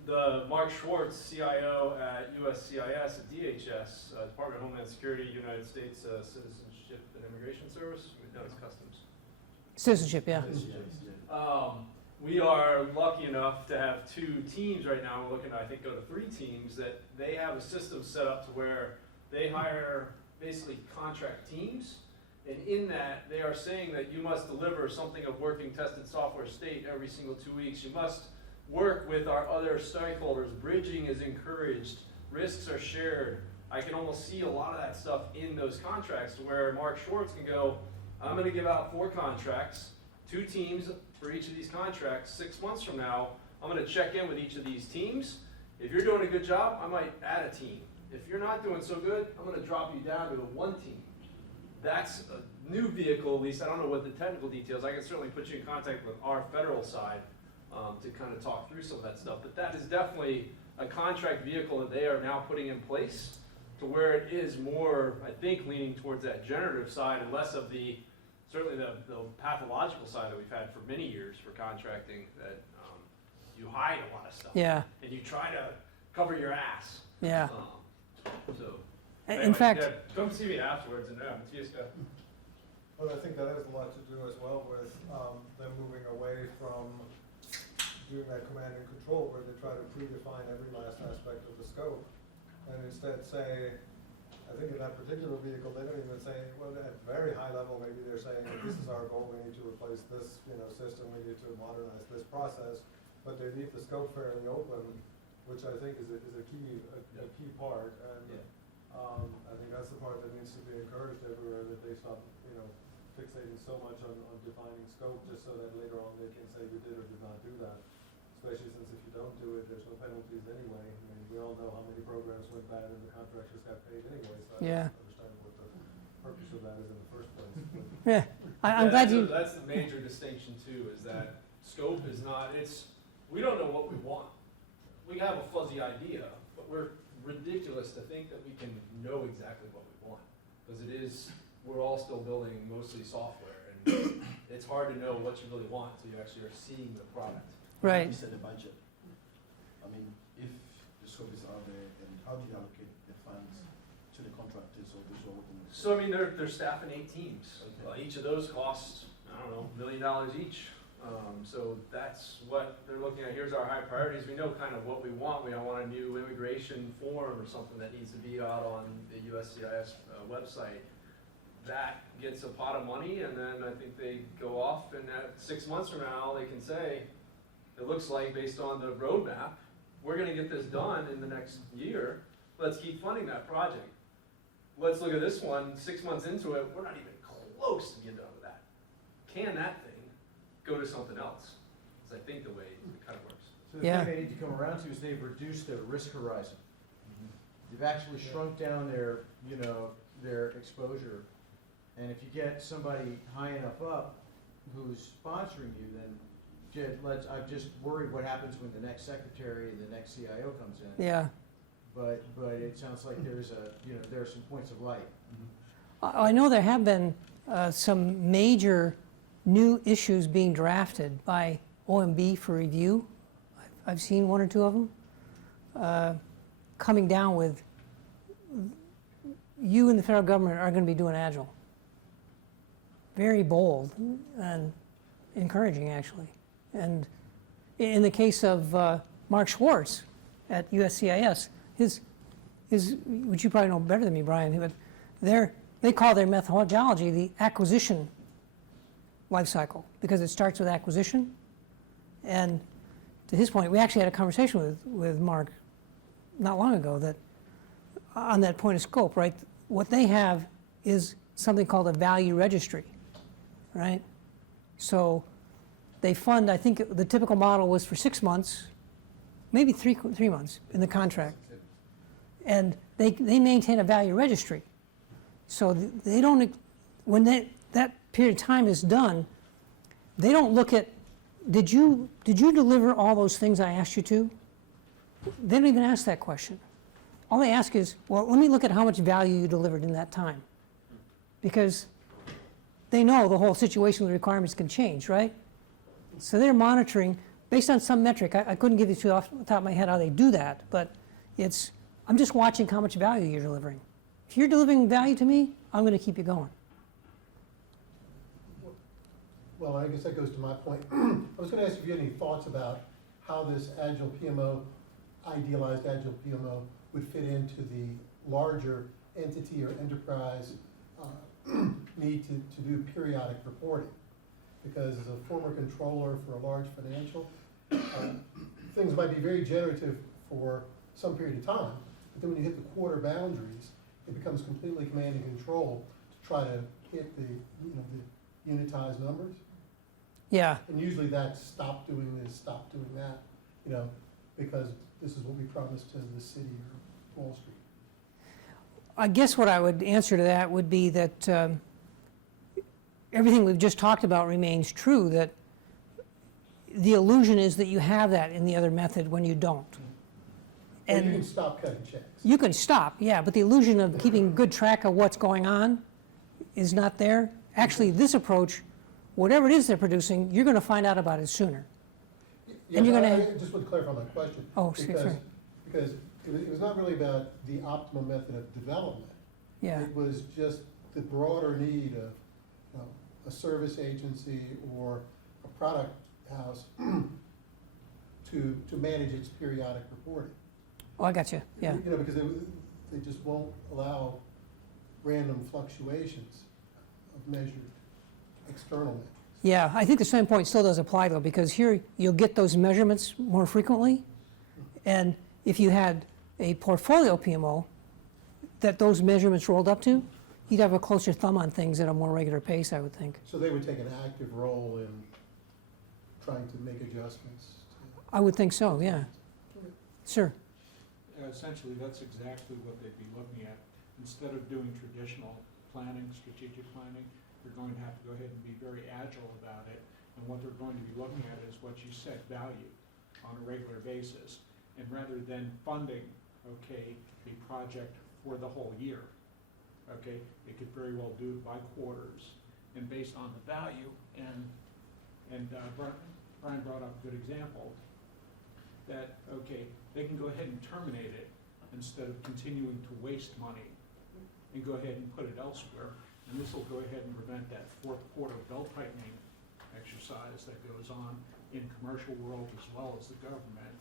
the Mark Schwartz, CIO at USCIS at DHS, Department of Homeland Security, United States Citizenship and Immigration Service, no, it's Customs. Citizenship, yeah. We are lucky enough to have 2 teams right now. We're looking to, I think, go to 3 teams that they have a system set up to where they hire basically contract teams. And in that, they are saying that you must deliver something of working tested software state every single 2 weeks. You must work with our other stakeholders. Bridging is encouraged. Risks are shared. I can almost see a lot of that stuff in those contracts to where Mark Schwartz can go, I'm going to give out 4 contracts, 2 teams for each of these contracts. 6 months from now, I'm going to check in with each of these teams. If you're doing a good job, I might add a team. If you're not doing so good, I'm going to drop you down to a 1 team. That's a new vehicle, at least. I don't know what the technical details. I can certainly put you in contact with our federal side to kind of talk through some of that stuff. But that is definitely a contract vehicle that they are now putting in place to where it is more, I think, leaning towards that generative side and less of the, certainly the pathological side that we've had for many years for contracting, that you hide a lot of stuff. Yeah, And you try to cover your ass. yeah. So. In anyway, fact, yeah, come see me afterwards and Matthias got. Well, I think that has a lot to do as well with them moving away from doing that command and control where they try to predefine every last aspect of the scope. And instead say, I think in that particular vehicle, they don't even say, well, at very high level, maybe they're saying, this is our goal, we need to replace this, system, we need to modernize this process. But they leave the scope fairly open, which I think is a key part. And I think that's the part that needs to be encouraged everywhere, that they stop, fixating so much on defining scope just so that later on they can say you did or did not do that. Especially since if you don't do it, there's no penalties anyway. I mean, we all know how many programs went bad and the contractors got paid anyway, so I don't understand what the purpose of that is in the first place. yeah, I'm glad you, That's the major distinction too, is that scope is not, we don't know what we want. We have a fuzzy idea, but we're ridiculous to think that we can know exactly what we want. Because we're all still building mostly software, and it's hard to know what you really want until you actually are seeing the product. right. You said the budget. I mean, if the scope is out there, then how do you allocate the funds to the contractors or those who are working with? So I mean, they're staffing 8 teams. Okay. Each of those costs, I don't know, $1 million each. So that's what they're looking at. Here's our high priorities. We know kind of what we want. We don't want a new immigration form or something that needs to be out on the USCIS website. That gets a pot of money, and then I think they go off, and 6 months from now, they can say, it looks like based on the roadmap, we're gonna get this done in the next year. Let's keep funding that project. Let's look at this one, 6 months into it, we're not even close to getting done with that. Can that thing go to something else? That's I think the way it kind of works. So the Yeah. thing they need to come around to is they've reduced their risk horizon. They've actually shrunk down their, their exposure. And if you get somebody high enough up who's sponsoring you, then I'm just worried what happens when the next secretary and the next CIO comes in. Yeah. But it sounds like there are some points of light. I know there have been some major new issues being drafted by OMB for review. I've seen 1 or 2 of them coming down with, you and the federal government are going to be doing Agile. Very bold and encouraging, actually. And in the case of Mark Schwartz at USCIS, his, which you probably know better than me, Brian, but they call their methodology the acquisition life cycle, because it starts with acquisition. And to his point, we actually had a conversation with Mark not long ago that on that point of scope, right? What they have is something called a value registry, right? So they fund, I think the typical model was for 6 months, maybe three months in the contract. And they maintain a value registry. So they don't, when that period of time is done, they don't look at, did you deliver all those things I asked you to? They don't even ask that question. All they ask is, well, let me look at how much value you delivered in that time. Because they know the whole situation with the requirements can change, right? So they're monitoring based on some metric. I couldn't give you two off the top of my head how they do that, but I'm just watching how much value you're delivering. If you're delivering value to me, I'm going to keep you going. Well, I guess that goes to my point. I was going to ask if you had any thoughts about how this Agile PMO, idealized Agile PMO, would fit into the larger entity or enterprise need to do periodic reporting. Because as a former controller for a large financial, things might be very generative for some period of time, but then when you hit the quarter boundaries, it becomes completely command and control to try to hit the unitized numbers. Yeah. And usually that's stop doing this, stop doing that, because this is what we promised to the city or Wall Street. I guess what I would answer to that would be that everything we've just talked about remains true, that the illusion is that you have that in the other method when you don't. Or you And can stop cutting checks. you can stop, yeah, but the illusion of keeping good track of what's going on is not there. Actually, this approach, whatever it is they're producing, you're going to find out about it sooner. Yeah, And you're but gonna- I just want to clarify my question. Oh, sorry. Because it was not really about the optimal method of development. Yeah, It was just the broader need of, a service agency or a product house to manage its periodic reporting. oh, I got you, yeah. You know, because they just won't allow random fluctuations of measured external metrics. Yeah, I think the same point still does apply though, because here you'll get those measurements more frequently. And if you had a portfolio PMO that those measurements rolled up to, you'd have a closer thumb on things at a more regular pace, I would think. So they would take an active role in trying to make adjustments. I would think so, yeah. Sure. Essentially, that's exactly what they'd be looking at. Instead of doing traditional planning, strategic planning, they're going to have to go ahead and be very agile about it. And what they're going to be looking at is what you set value on a regular basis. And rather than funding, okay, a project for the whole year, okay, it could very well do it by quarters and based on the value. And Brian brought up a good example that, okay, they can go ahead and terminate it instead of continuing to waste money and go ahead and put it elsewhere. And this will go ahead and prevent that fourth quarter belt tightening exercise that goes on in commercial world as well as the government,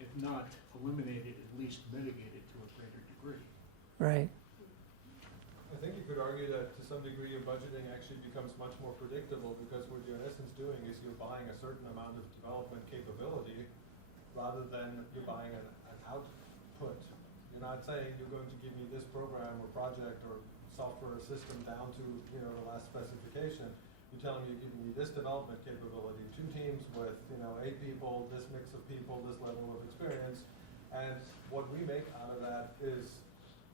if not eliminated, at least mitigated to a greater degree. Right. I think you could argue that to some degree your budgeting actually becomes much more predictable because what you're in essence doing is you're buying a certain amount of development capability rather than you're buying an output. You're not saying you're going to give me this program or project or software or system down to, the last specification. You're telling me you're giving me this development capability, 2 teams with, 8 people, this mix of people, this level of experience. And what we make out of that is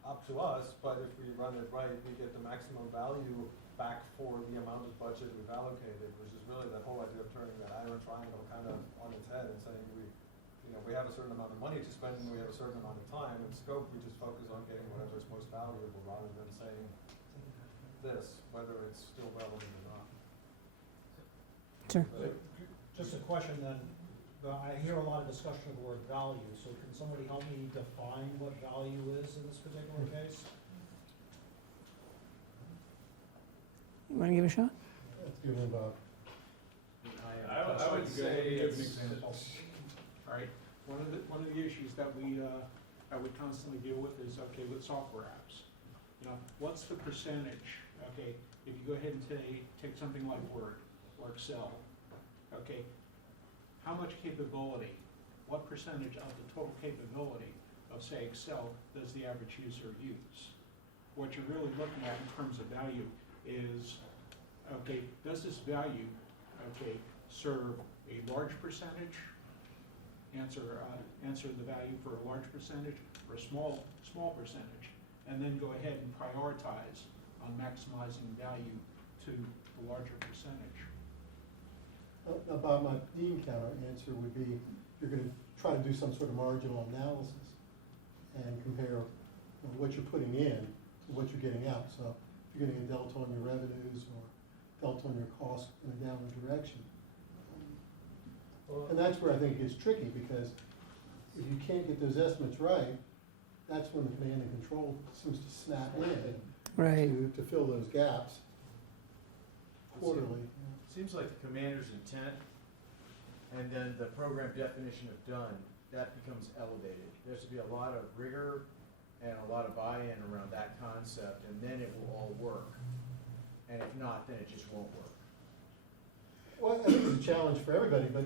up to us, but if we run it right, we get the maximum value back for the amount of budget we've allocated, which is really that whole idea of turning that iron triangle kind of on its head and saying we have a certain amount of money to spend and we have a certain amount of time and scope. We just focus on getting whatever is most valuable rather than saying this, whether it's still relevant or not. Sure. Just a question then, I hear a lot of discussion of the word value, so can somebody help me define what value is in this particular case? You want to give it a shot? Let's give them I would say Give an it's, example. All right, one of the issues that we constantly deal with is, okay, with software apps. What's the percentage, okay, if you go ahead and take something like Word or Excel, okay, how much capability, what percentage of the total capability of, say, Excel does the average user use? What you're really looking at in terms of value is, okay, does this value, okay, serve a large percentage, answer the value for a large percentage or a small percentage, and then go ahead and prioritize on maximizing value to the larger percentage. Now, Bob, my bean counter answer would be, you're going to try to do some sort of marginal analysis and compare what you're putting in to what you're getting out. So if you're getting a delta on your revenues or delta on your costs in a downward direction. And that's where I think it gets tricky, because if you can't get those estimates right, that's when the command and control seems to snap in Right. to fill those gaps quarterly. Seems like the commander's intent, and then the program definition of done, that becomes elevated. There has to be a lot of rigor and a lot of buy-in around that concept, and then it will all work. And if not, then it just won't work. Well, I think it's a challenge for everybody, but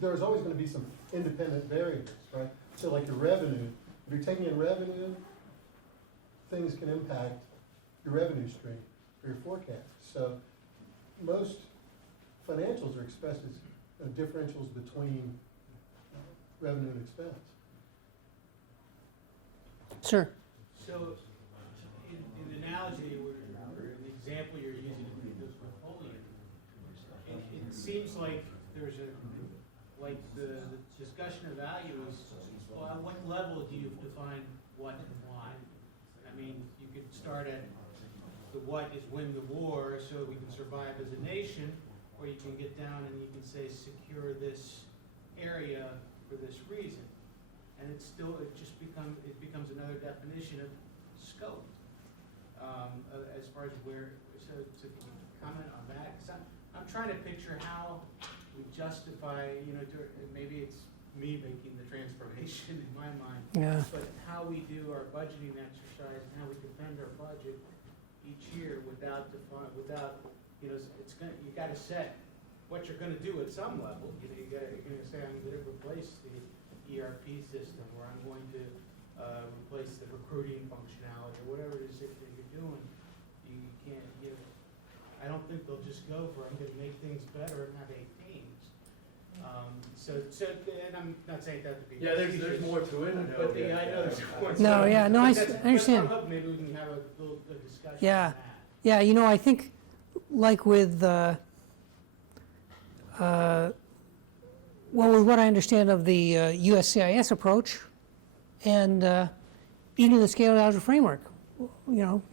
there's always gonna be some independent variables, right? So like your revenue, if you're taking in revenue, things can impact your revenue stream or your forecast. So most financials are expressed as differentials between revenue and expense. Sure. So, in the analogy, or the example you're using with Napoleon, it seems like there's a like the discussion of value is, well, at what level do you define what and why? I mean, you could start at the what is win the war so we can survive as a nation, or you can get down and you can say secure this area for this reason. And it becomes another definition of scope. As far as where, so can you comment on that? 'Cause I'm trying to picture how we justify, maybe it's me making the transformation in my mind, Yeah. but how we do our budgeting exercise and how we defend our budget each year without, it's gonna, you gotta set what you're gonna do at some level. You're gonna say, I'm gonna replace the ERP system, or I'm going to replace the recruiting functionality, or whatever it is that you're doing. You can't, I don't think they'll just go for, I'm gonna make things better and have 8 teams. And I'm not saying that to be. Yeah, there's more to it. But I know there's more to it. No, yeah, no, I But that's- understand. but I'm hoping maybe we can have a little discussion on Yeah. that. Yeah, I think, like with, with what I understand of the USCIS approach, and even the Scaled Agile framework,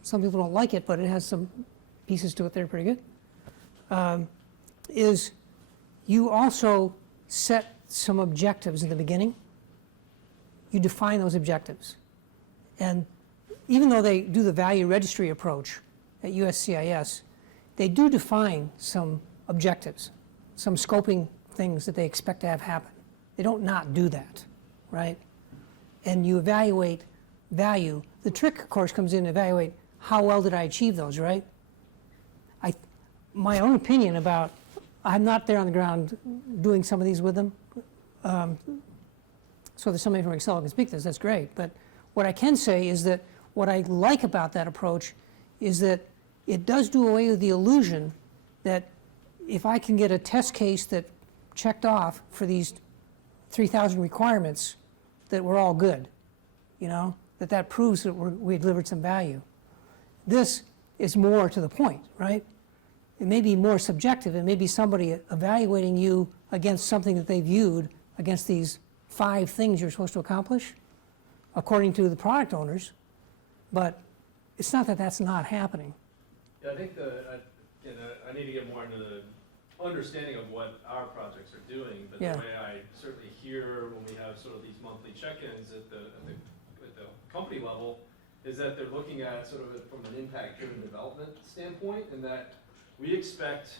some people don't like it, but it has some pieces to it that are pretty good, is you also set some objectives in the beginning. You define those objectives. And even though they do the value registry approach at USCIS, they do define some objectives, some scoping things that they expect to have happen. They don't not do that, right? And you evaluate value. The trick, of course, comes in to evaluate how well did I achieve those, right? My own opinion about, I'm not there on the ground doing some of these with them, so there's somebody from Excel who can speak to this, that's great. But what I can say is that what I like about that approach is that it does do away with the illusion that if I can get a test case that checked off for these 3,000 requirements, that we're all good, that proves that we delivered some value. This is more to the point, right? It may be more subjective. It may be somebody evaluating you against something that they viewed against these 5 things you're supposed to accomplish, according to the product owners, but it's not that that's not happening. Yeah, I think I need to get more into the understanding of what our projects are doing, but Yeah. the way I certainly hear when we have sort of these monthly check-ins at the company level is that they're looking at sort of it from an impact-driven development standpoint, and that we expect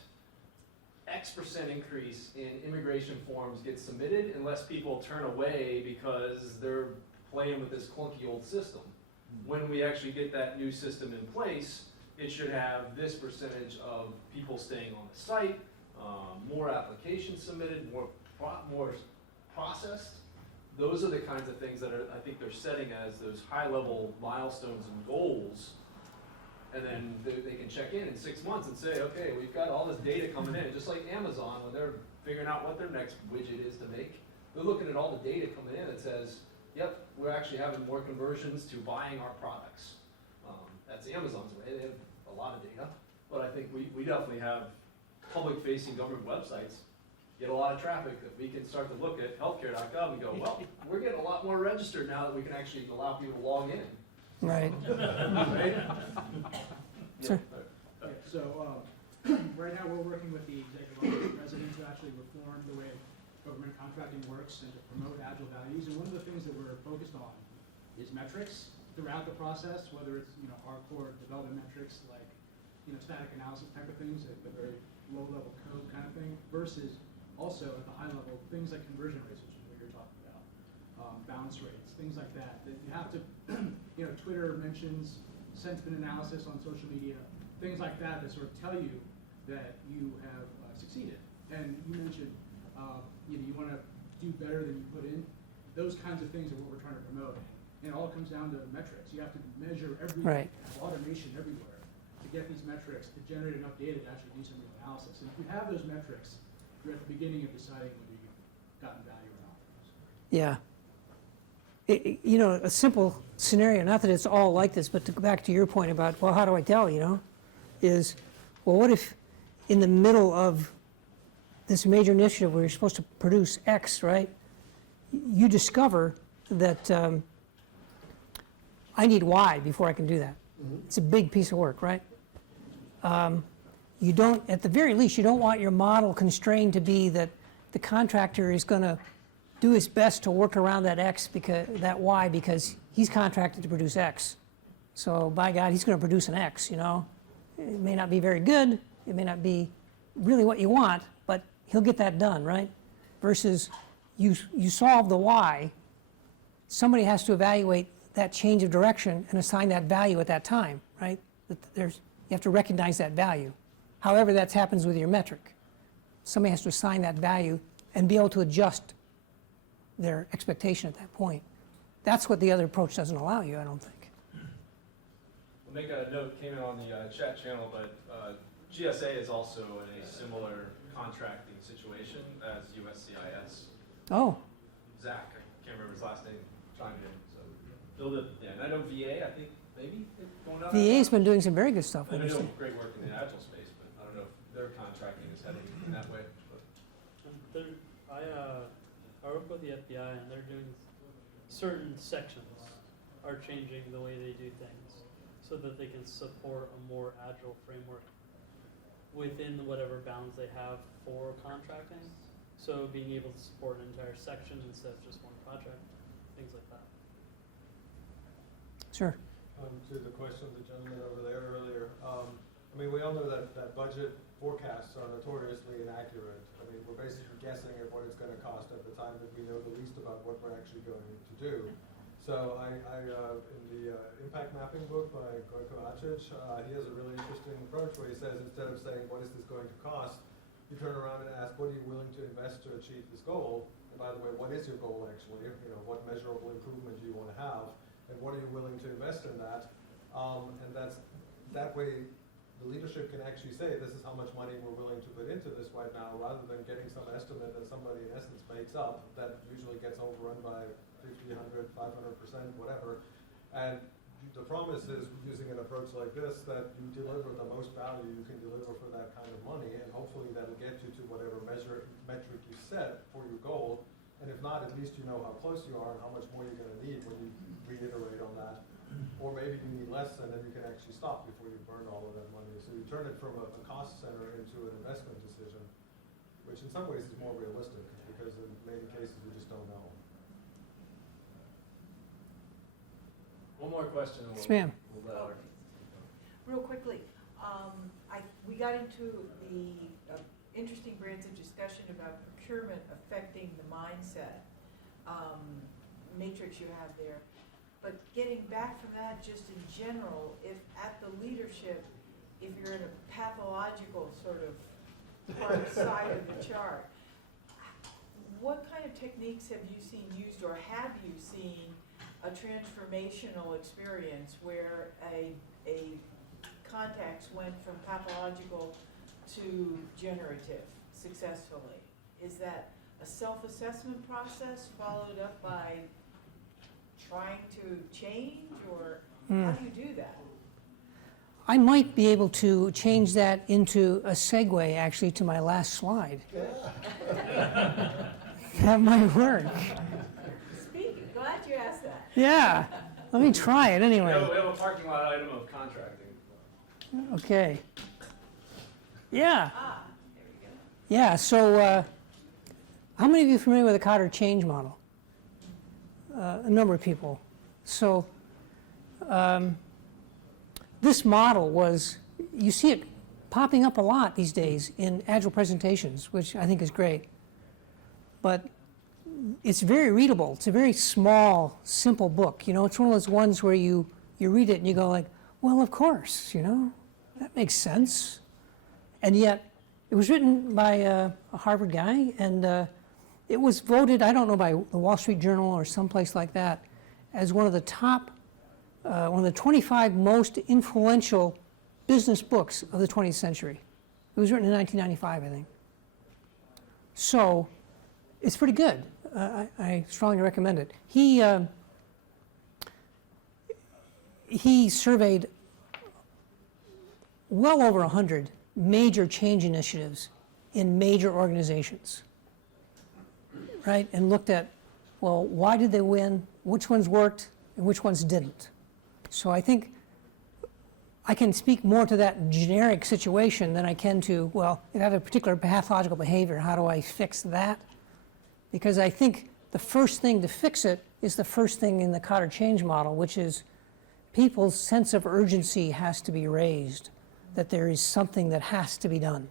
X% increase in immigration forms get submitted unless people turn away because they're playing with this clunky old system. When we actually get that new system in place, it should have this percentage of people staying on the site, more applications submitted, more processed. Those are the kinds of things that I think they're setting as those high-level milestones and goals. And then they can check in 6 months and say, okay, we've got all this data coming in, just like Amazon when they're figuring out what their next widget is to make. They're looking at all the data coming in that says, yep, we're actually having more conversions to buying our products. That's Amazon's way. They have a lot of data. But I think we definitely have public-facing government websites, get a lot of traffic that we can start to look at healthcare.gov and go, well, we're getting a lot more registered now that we can actually allow people to log in. Right. Right? Sure. Yeah, so, right now, we're working with the executive office president to actually reform the way government contracting works and to promote agile values. And one of the things that we're focused on is metrics throughout the process, whether it's, hardcore development metrics like, static analysis type of things, like the very low-level code kind of thing, versus also at the high level, things like conversion rates, which is what you're talking about, bounce rates, things like that, that you have to, Twitter mentions sentiment analysis on social media, things like that sort of tell you that you have succeeded. And you mentioned, you want to do better than you put in. Those kinds of things are what we're trying to promote. And it all comes down to metrics. You have to measure everything, Right. have automation everywhere to get these metrics, to generate enough data to actually do some real analysis. And if you have those metrics, you're at the beginning of deciding whether you've gotten value or not. Yeah. A simple scenario, not that it's all like this, but to go back to your point about, well, how do I tell, is, well, what if in the middle of this major initiative where you're supposed to produce X, right? You discover that I need Y before I can do that. It's a big piece of work, right? You don't, at the very least, you don't want your model constrained to be that the contractor is going to do his best to work around that X, because that Y, because he's contracted to produce X. So by God, he's going to produce an X, you know? It may not be very good, it may not be really what you want, but he'll get that done, right? Versus you solve the Y, somebody has to evaluate that change of direction and assign that value at that time, right? You have to recognize that value. However that happens with your metric. Somebody has to assign that value and be able to adjust their expectation at that point. That's what the other approach doesn't allow you, I don't think. We'll make a note, came in on the chat channel, but GSA is also in a similar contracting situation as USCIS. Oh, Zach, I can't remember his last name, chimed in, so build it, yeah, and I know VA, I think maybe it's going down. VA's been doing some very good stuff. They've been obviously. doing great work in the Agile space, but I don't know if their contracting is heading in that way. But I work with the FBI, and they're doing certain sections are changing the way they do things so that they can support a more agile framework within whatever bounds they have for contracting. So being able to support an entire section instead of just one project, things like that. Sure. To the question of the gentleman over there earlier, I mean, we all know that budget forecasts are notoriously inaccurate. I mean, we're basically guessing at what it's going to cost at the time that we know the least about what we're actually going to do. So in the impact mapping book by Gojko Acic, he has a really interesting approach where he says, instead of saying, what is this going to cost, you turn around and ask, what are you willing to invest to achieve this goal? And by the way, what is your goal actually? You know, what measurable improvement do you want to have? And what are you willing to invest in that? And that way, the leadership can actually say, this is how much money we're willing to put into this right now, rather than getting some estimate that somebody in essence makes up that usually gets overrun by 50, 100, 500%, whatever. And the promise is, using an approach like this, that you deliver the most value you can deliver for that kind of money, and hopefully that'll get you to whatever metric you set for your goal. And if not, at least you know how close you are and how much more you're going to need when you reiterate on that. Or maybe you need less, and then you can actually stop before you burn all of that money. So you turn it from a cost center into an investment decision, which in some ways is more realistic, because in many cases you just don't know. one more question. And Yes, ma'am. We'll let our Real quickly, we got into the interesting branch of discussion about procurement affecting the mindset matrix you have there. But getting back from that, just in general, if at the leadership, if you're in a pathological sort of side of the chart, what kind of techniques have you seen used, or have you seen a transformational experience where a context went from pathological to generative successfully? Is that a self-assessment process followed up by trying to change, or how do you do that? I might be able to change that into a segue, actually, to my last slide. That might work. Speaking, glad you asked that. Yeah, let me try it anyway. we have a parking lot item of contracting. Okay. Yeah. There we go. Yeah, so how many of you are familiar with the Cotter change model? A number of people. So this model was, you see it popping up a lot these days in Agile presentations, which I think is great. But it's very readable. It's a very small, simple book. You know, it's one of those ones where you read it and you go like, well, of course, you know, that makes sense. And yet, it was written by a Harvard guy, and it was voted, I don't know, by the Wall Street Journal or someplace like that, as one of the top, one of the 25 most influential business books of the 20th century. It was written in 1995, I think. So, it's pretty good. I strongly recommend it. He surveyed well over 100 major change initiatives in major organizations, right? And looked at, well, why did they win? Which ones worked and which ones didn't? So I think I can speak more to that generic situation than I can to, well, it had a particular pathological behavior. How do I fix that? Because I think the first thing to fix it is the first thing in the Cotter change model, which is people's sense of urgency has to be raised, that there is something that has to be done.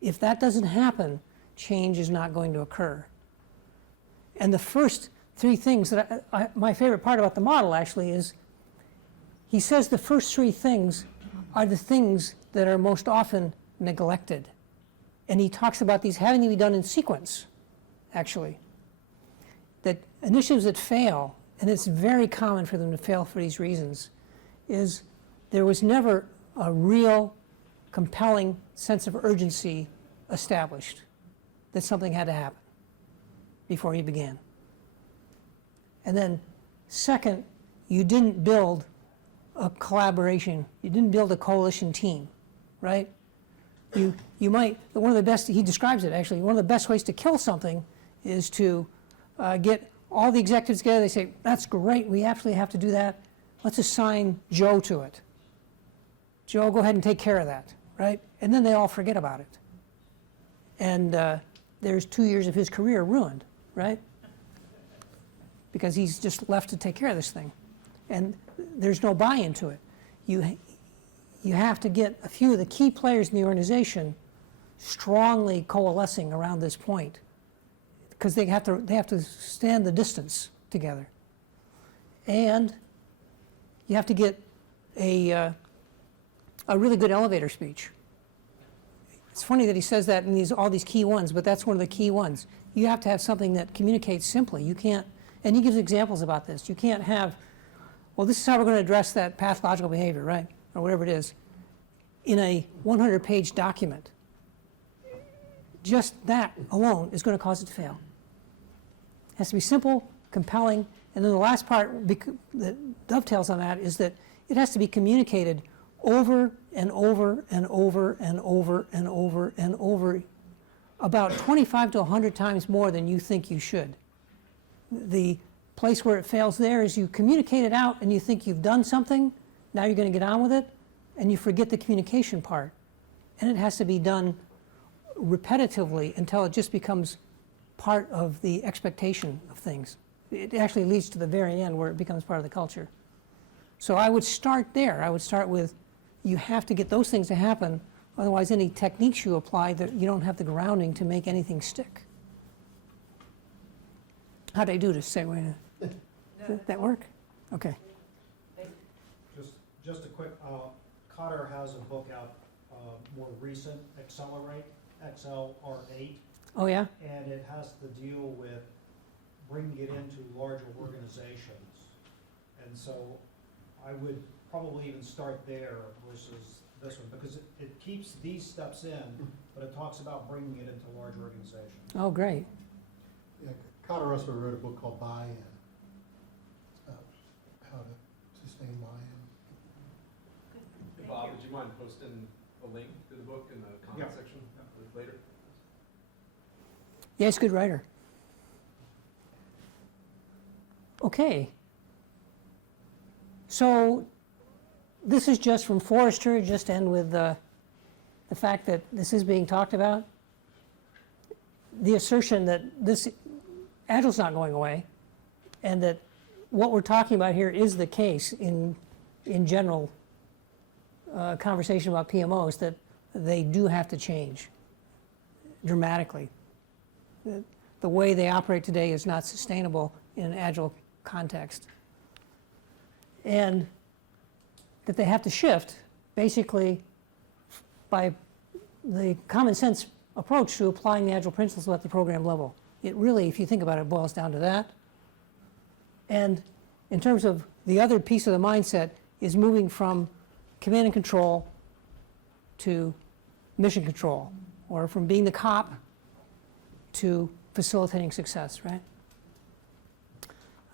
If that doesn't happen, change is not going to occur. And the first three things that my favorite part about the model actually is he says the first three things are the things that are most often neglected. And he talks about these having to be done in sequence, actually. That initiatives that fail, and it's very common for them to fail for these reasons, is there was never a real compelling sense of urgency established that something had to happen before you began. And then second, you didn't build a collaboration, you didn't build a coalition team, right? You might, one of the best, he describes it actually, one of the best ways to kill something is to get all the executives together. They say, that's great, we absolutely have to do that. Let's assign Joe to it. Joe, go ahead and take care of that, right? And then they all forget about it. And there's 2 years of his career ruined, right? Because he's just left to take care of this thing. And there's no buy-in to it. You have to get a few of the key players in the organization strongly coalescing around this point, because they have to stand the distance together. And you have to get a really good elevator speech. It's funny that he says that in all these key ones, but that's one of the key ones. You have to have something that communicates simply. You can't, and he gives examples about this. You can't have, well, this is how we're going to address that pathological behavior, right? Or whatever it is, in a 100-page document. Just that alone is going to cause it to fail. It has to be simple, compelling, and then the last part that dovetails on that is that it has to be communicated over and over and over and over and over and over, about 25 to 100 times more than you think you should. The place where it fails there is you communicate it out and you think you've done something, now you're going to get on with it, and you forget the communication part. And it has to be done repetitively until it just becomes part of the expectation of things. It actually leads to the very end where it becomes part of the culture. So I would start there. I would start with, you have to get those things to happen, otherwise any techniques you apply, that you don't have the grounding to make anything stick. How'd I do this? Say, wait a minute. Did that work? Okay. Just a quick, Cotter has a book out, more recent, Accelerate, XLR8. Oh, yeah? And it has to deal with bringing it into larger organizations. And so I would probably even start there versus this one, because it keeps these steps in, but it talks about bringing it into large organizations. Oh, great. Yeah, Cotter also wrote a book called Buy-in. It's about how to sustain buy-in. Hey, Bob, would you mind posting a link to the book in the comment Yeah. section later? Yeah, he's a good writer. Okay. So this is just from Forrester, just to end with the fact that this is being talked about. The assertion that Agile's not going away, and that what we're talking about here is the case in general conversation about PMOs, that they do have to change dramatically. The way they operate today is not sustainable in an Agile context. And that they have to shift basically by the common sense approach to applying the Agile principles at the program level. It really, if you think about it, boils down to that. And in terms of the other piece of the mindset is moving from command and control to mission control, or from being the cop to facilitating success, right?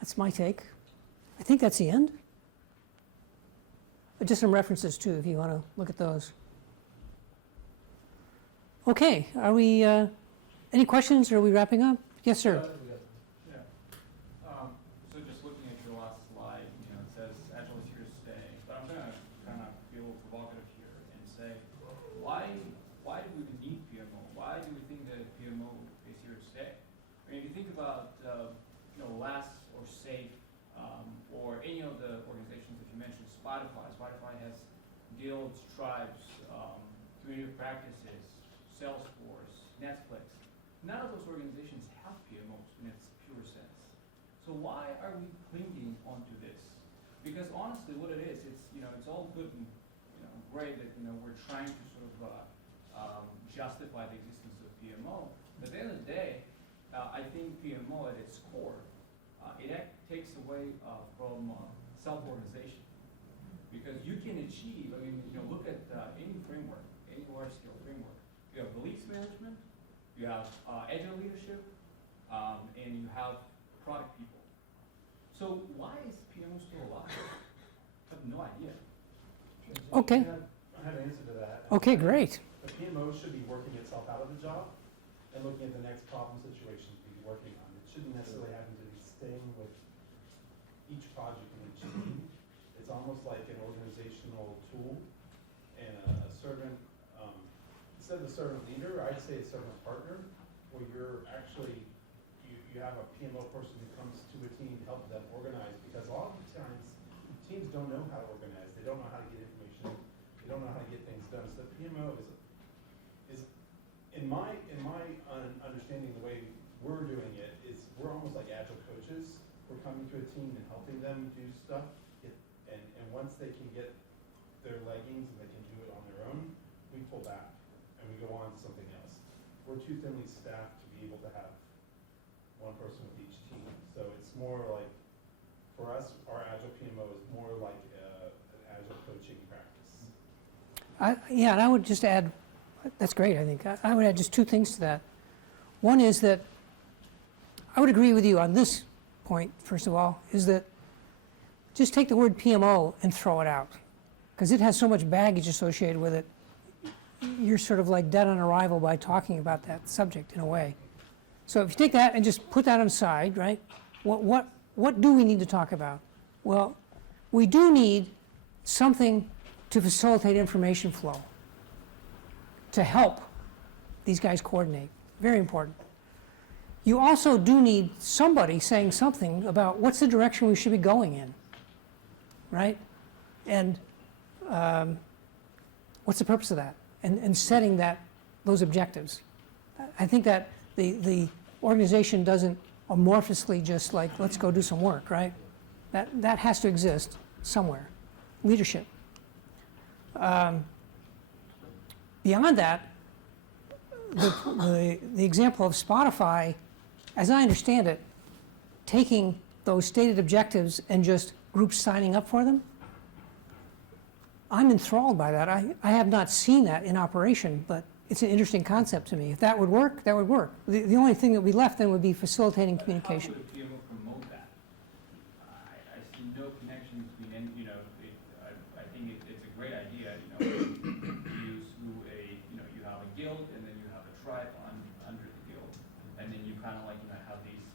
That's my take. I think that's the end. But just some references too, if you want to look at those. Okay, are we, any questions, or are we wrapping up? Yes, sir. Yeah. So just looking at your last slide, it says Agile is here to stay. But I'm gonna kind of be a little provocative here and say, why do we even need PMO? Why do we think that PMO is here to stay? I mean, if you think about, LAS or SAFE, or any of the organizations that you mentioned, Spotify. Spotify has guilds, tribes, community of practices, Salesforce, Netflix. None of those organizations have PMOs in its pure sense. So why are we clinging onto this? Because honestly, what it is, it's all good and great that we're trying to sort of justify the existence of PMO. But at the end of the day, I think PMO at its core, it takes away from self-organization. Because you can achieve, look at any framework, any large-scale framework. You have release management, you have agile leadership, and you have product people. So why is PMO still alive? I have no idea. Okay. I have an answer to that. Okay, great. The PMO should be working itself out of the job and looking at the next problem situation to be working on. It shouldn't necessarily having to be staying with each project and each team. It's almost like an organizational tool and a servant, instead of a servant leader, I'd say a servant partner, where you're actually, you have a PMO person who comes to a team to help them organize, because a lot of the times, teams don't know how to organize, they don't know how to get information, they don't know how to get things done. So the PMO is in my understanding, the way we're doing it is we're almost like agile coaches. We're coming to a team and helping them do stuff, and once they can get their leggings and they can do it on their own, we pull back and we go on to something else. We're too thinly staffed to be able to have one person with each team. So it's more like, for us, our Agile PMO is more like an Agile coaching practice. Yeah, and I would just add, that's great, I think. I would add just two things to that. One is that I would agree with you on this point, first of all, is that just take the word PMO and throw it out, because it has so much baggage associated with it. You're sort of like dead on arrival by talking about that subject in a way. So if you take that and just put that on the side, right? What do we need to talk about? Well, we do need something to facilitate information flow, to help these guys coordinate. Very important. You also do need somebody saying something about what's the direction we should be going in, right? And what's the purpose of that? And setting those objectives. I think that the organization doesn't amorphously just like, let's go do some work, right? That has to exist somewhere. Leadership. Beyond that, the example of Spotify, as I understand it, taking those stated objectives and just groups signing up for them, I'm enthralled by that. I have not seen that in operation, but it's an interesting concept to me. If that would work, that would work. The only thing that would be left then would be facilitating communication. How would the PMO promote that? I see no connection between any, I think it's a great idea, you have a guild and then you have a tribe under the guild. And then you kind of like, have these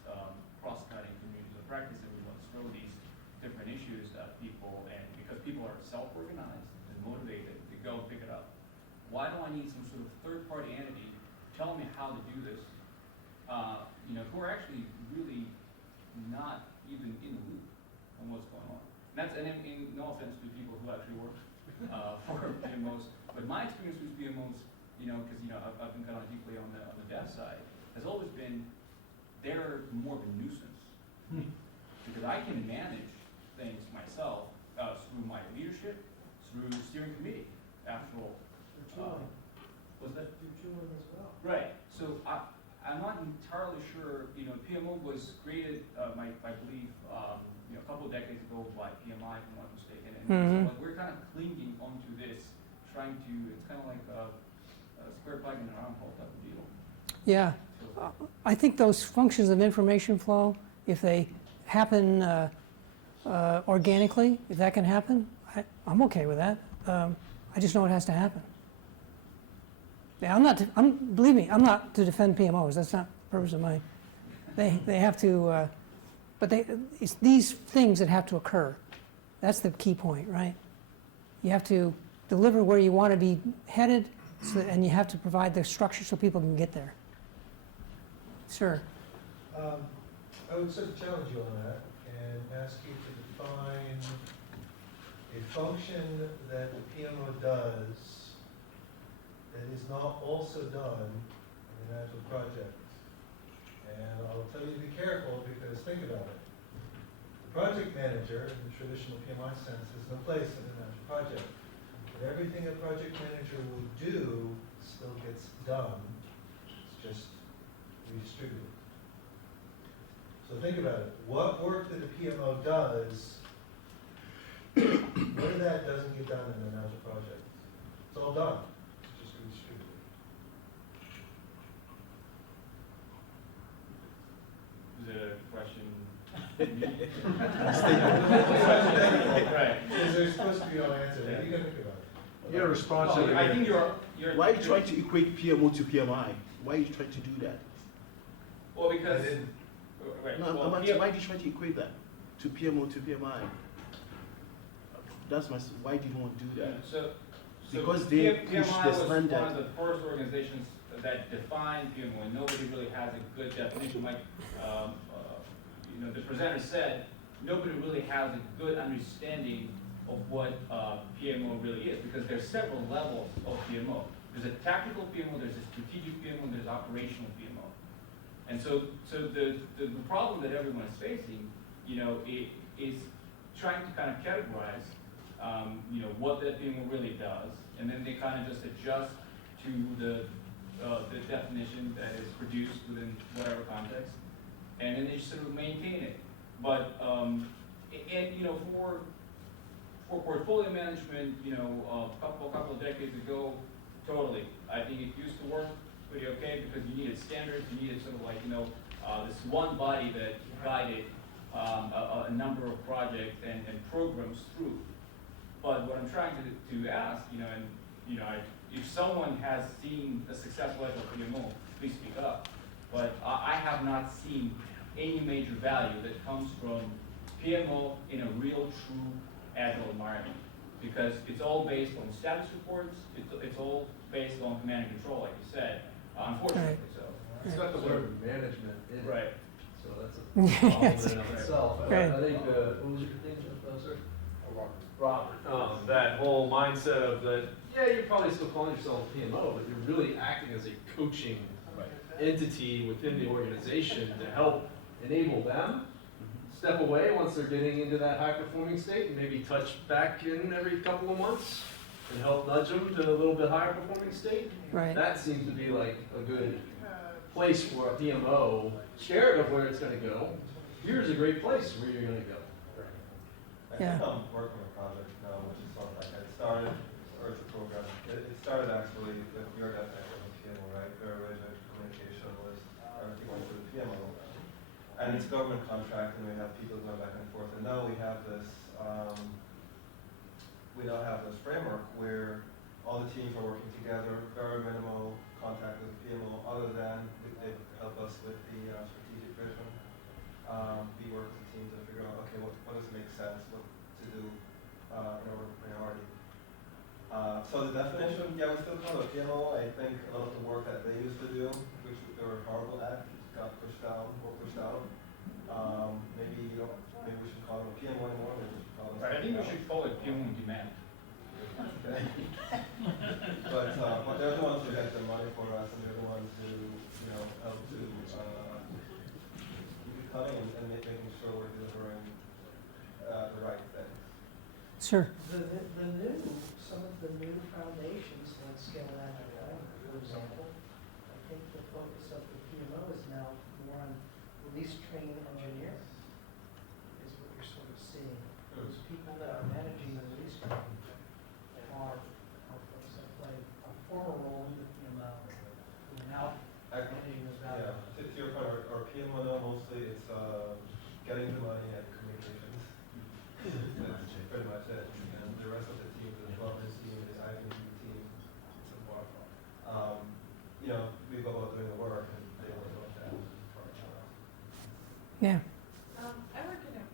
cross-cutting communities of practice, and we want to throw these different issues that people, and because people are self-organized and motivated to go pick it up. Why do I need some sort of third-party entity telling me how to do this? Who are actually really not even in the loop on what's going on. And in no offense to people who actually work for PMOs, but my experience with PMOs, because I've been kind of deeply on the dev side, has always been they're more of a nuisance because I can manage things myself through my leadership, through steering committee. After all, was that You're as well. right? So I'm not entirely sure. PMO was created, I believe, a couple of decades ago by PMI, if I'm not mistaken, and so we're kind of clinging onto this, trying to. It's kind of like a square peg in an round hole type of deal. Yeah. I think those functions of information flow, if they happen organically, if that can happen, I'm okay with that. I just know it has to happen. Yeah, believe me, I'm not to defend PMOs, that's not the purpose of mine. They have to, but it's these things that have to occur. That's the key point, right? You have to deliver where you want to be headed, and you have to provide the structure so people can get there. Sir? I would sort of challenge you on that and ask you to define a function that the PMO does that is not also done in an Agile project. And I'll tell you to be careful because think about it. The project manager, in the traditional PMI sense, has no place in an Agile project. But everything a project manager will do still gets done. It's just redistributed. So think about it. What work that a PMO does, what of that doesn't get done in an Agile project? It's all done. It's just redistributed. Is it a question? Right. Because there's supposed to be no answer. You can think about it. Your response to I think you're. Why are you trying to equate PMO to PMI? Why are you trying to do that? Well, because. Right. No, Well, why are you trying to equate that to PMO to PMI? That's why do you want to do that? So Because they push PMI the was standard. one of the first organizations that defined PMO, and nobody really has a good definition. Like the presenter said, nobody really has a good understanding of what PMO really is, because there's several levels of PMO. There's a tactical PMO, there's a strategic PMO, there's operational PMO. And so the problem that everyone is facing, is trying to kind of categorize, what that PMO really does, and then they kind of just adjust to the definition that is produced within whatever context, and then they just sort of maintain it. But for portfolio management, a couple of decades ago, totally. I think it used to work pretty okay because you needed standards, you needed sort of like this one body that guided a number of projects and programs through. But what I'm trying to ask, if someone has seen a successful Agile PMO, please speak up. But I have not seen any major value that comes from PMO in a real, true Agile environment, because it's all based on status reports. It's all based on command and control, like you said. Unfortunately, so. It's got the word management in it. Right. So that's a problem in and of itself. Right. I think, what was your name, sir? Robert. That whole mindset of that, yeah, you're probably still calling yourself a PMO, but you're really acting as a coaching entity within the organization to help enable them step away once they're getting into that high-performing state and maybe touch back in every couple of months and help nudge them to a little bit higher performing state. Right. That seems to be like a good place for a PMO, scared of where it's going to go. Here's a great place where you're going to go. Yeah. I'm working on a project now, which is sort of like, it started, or it's a program, it started actually with your definition of PMO, right? Very rigid communication was everything went through the PMO. And it's government contract, and we have people going back and forth, and now we have this, framework where all the teams are working together, very minimal contact with the PMO, other than they help us with the strategic vision. We work as a team to figure out, okay, what does make sense, what to do in order of priority. So the definition, yeah, we still call it PMO. I think a lot of the work that they used to do, which they were horrible at, got pushed down or pushed out. Maybe we should call it a PMO anymore. Maybe we should call it. Right, I think we should call it PMO on demand. Okay. But they're the ones who get the money for us, and they're the ones who help to keep coming and making sure we're delivering the right things. Sure. Some of the new foundations, like Scale Agile, for example, I think the focus of the PMO is now more on release train engineering, is what you're sort of seeing. Those people that are managing the release train are folks that play a former role in the PMO, who are now managing those values. Yeah, to your point, our PMO now mostly it's getting the money and communications. That's pretty much it. And the rest of the team, the development team, the IVP team, support. Yeah. I work in a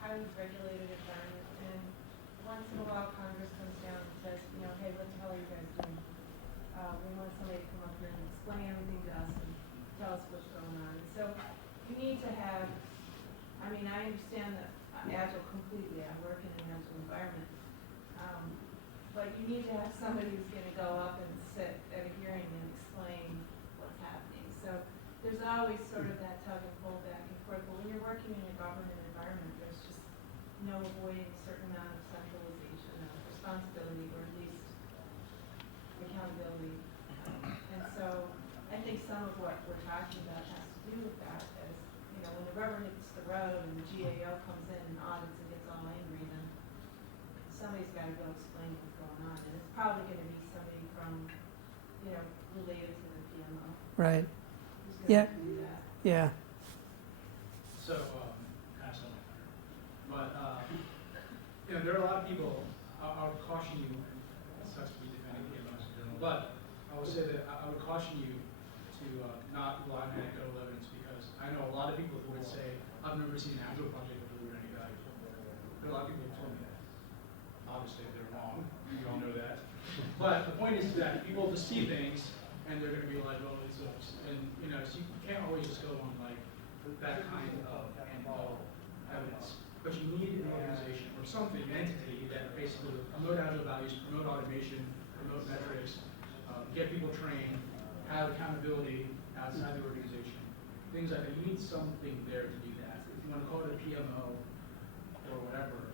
highly regulated environment, and once in a while Congress comes down and says, you know, hey, what the hell are you guys doing? We want somebody to come up here and explain everything to us and tell us what's going on. And so you need to have, I mean, I understand that Agile completely, I work in an Agile environment, but you need to have somebody who's going to go up and sit at a hearing and explain what's happening. So there's always sort of that tug and pull back and forth. But when you're working in a government environment, there's just no avoiding a certain amount of centralization of responsibility, or at least accountability. And so I think some of what we're talking about has to do with that, as, you know, when the rubber hits the road and the GAO comes in and audits and gets all angry, then somebody's got to go explain what's going on. And it's probably going to be somebody from, you know, related to the PMO. Right. Who's going Yeah. to do that. Yeah. So, kind of stole my thunder. But, you know, there are a lot of people, I would caution you, and it sucks to be defending PMOs in general, but I would say that I would caution you to not rely on anecdotal evidence, because I know a lot of people who would say, I've never seen an Agile project that delivered any value. There are a lot of people who told me that. Obviously, they're wrong. We all know that. But the point is that people just see things, and they're going to be like, oh, it sucks. And, you know, so you can't always just go on, like, that kind of anecdotal evidence. But you need an organization or something, an entity that basically will promote Agile values, promote automation, promote metrics, get people trained, have accountability outside the organization. Things like that. You need something there to do that. If you want to call it a PMO or whatever,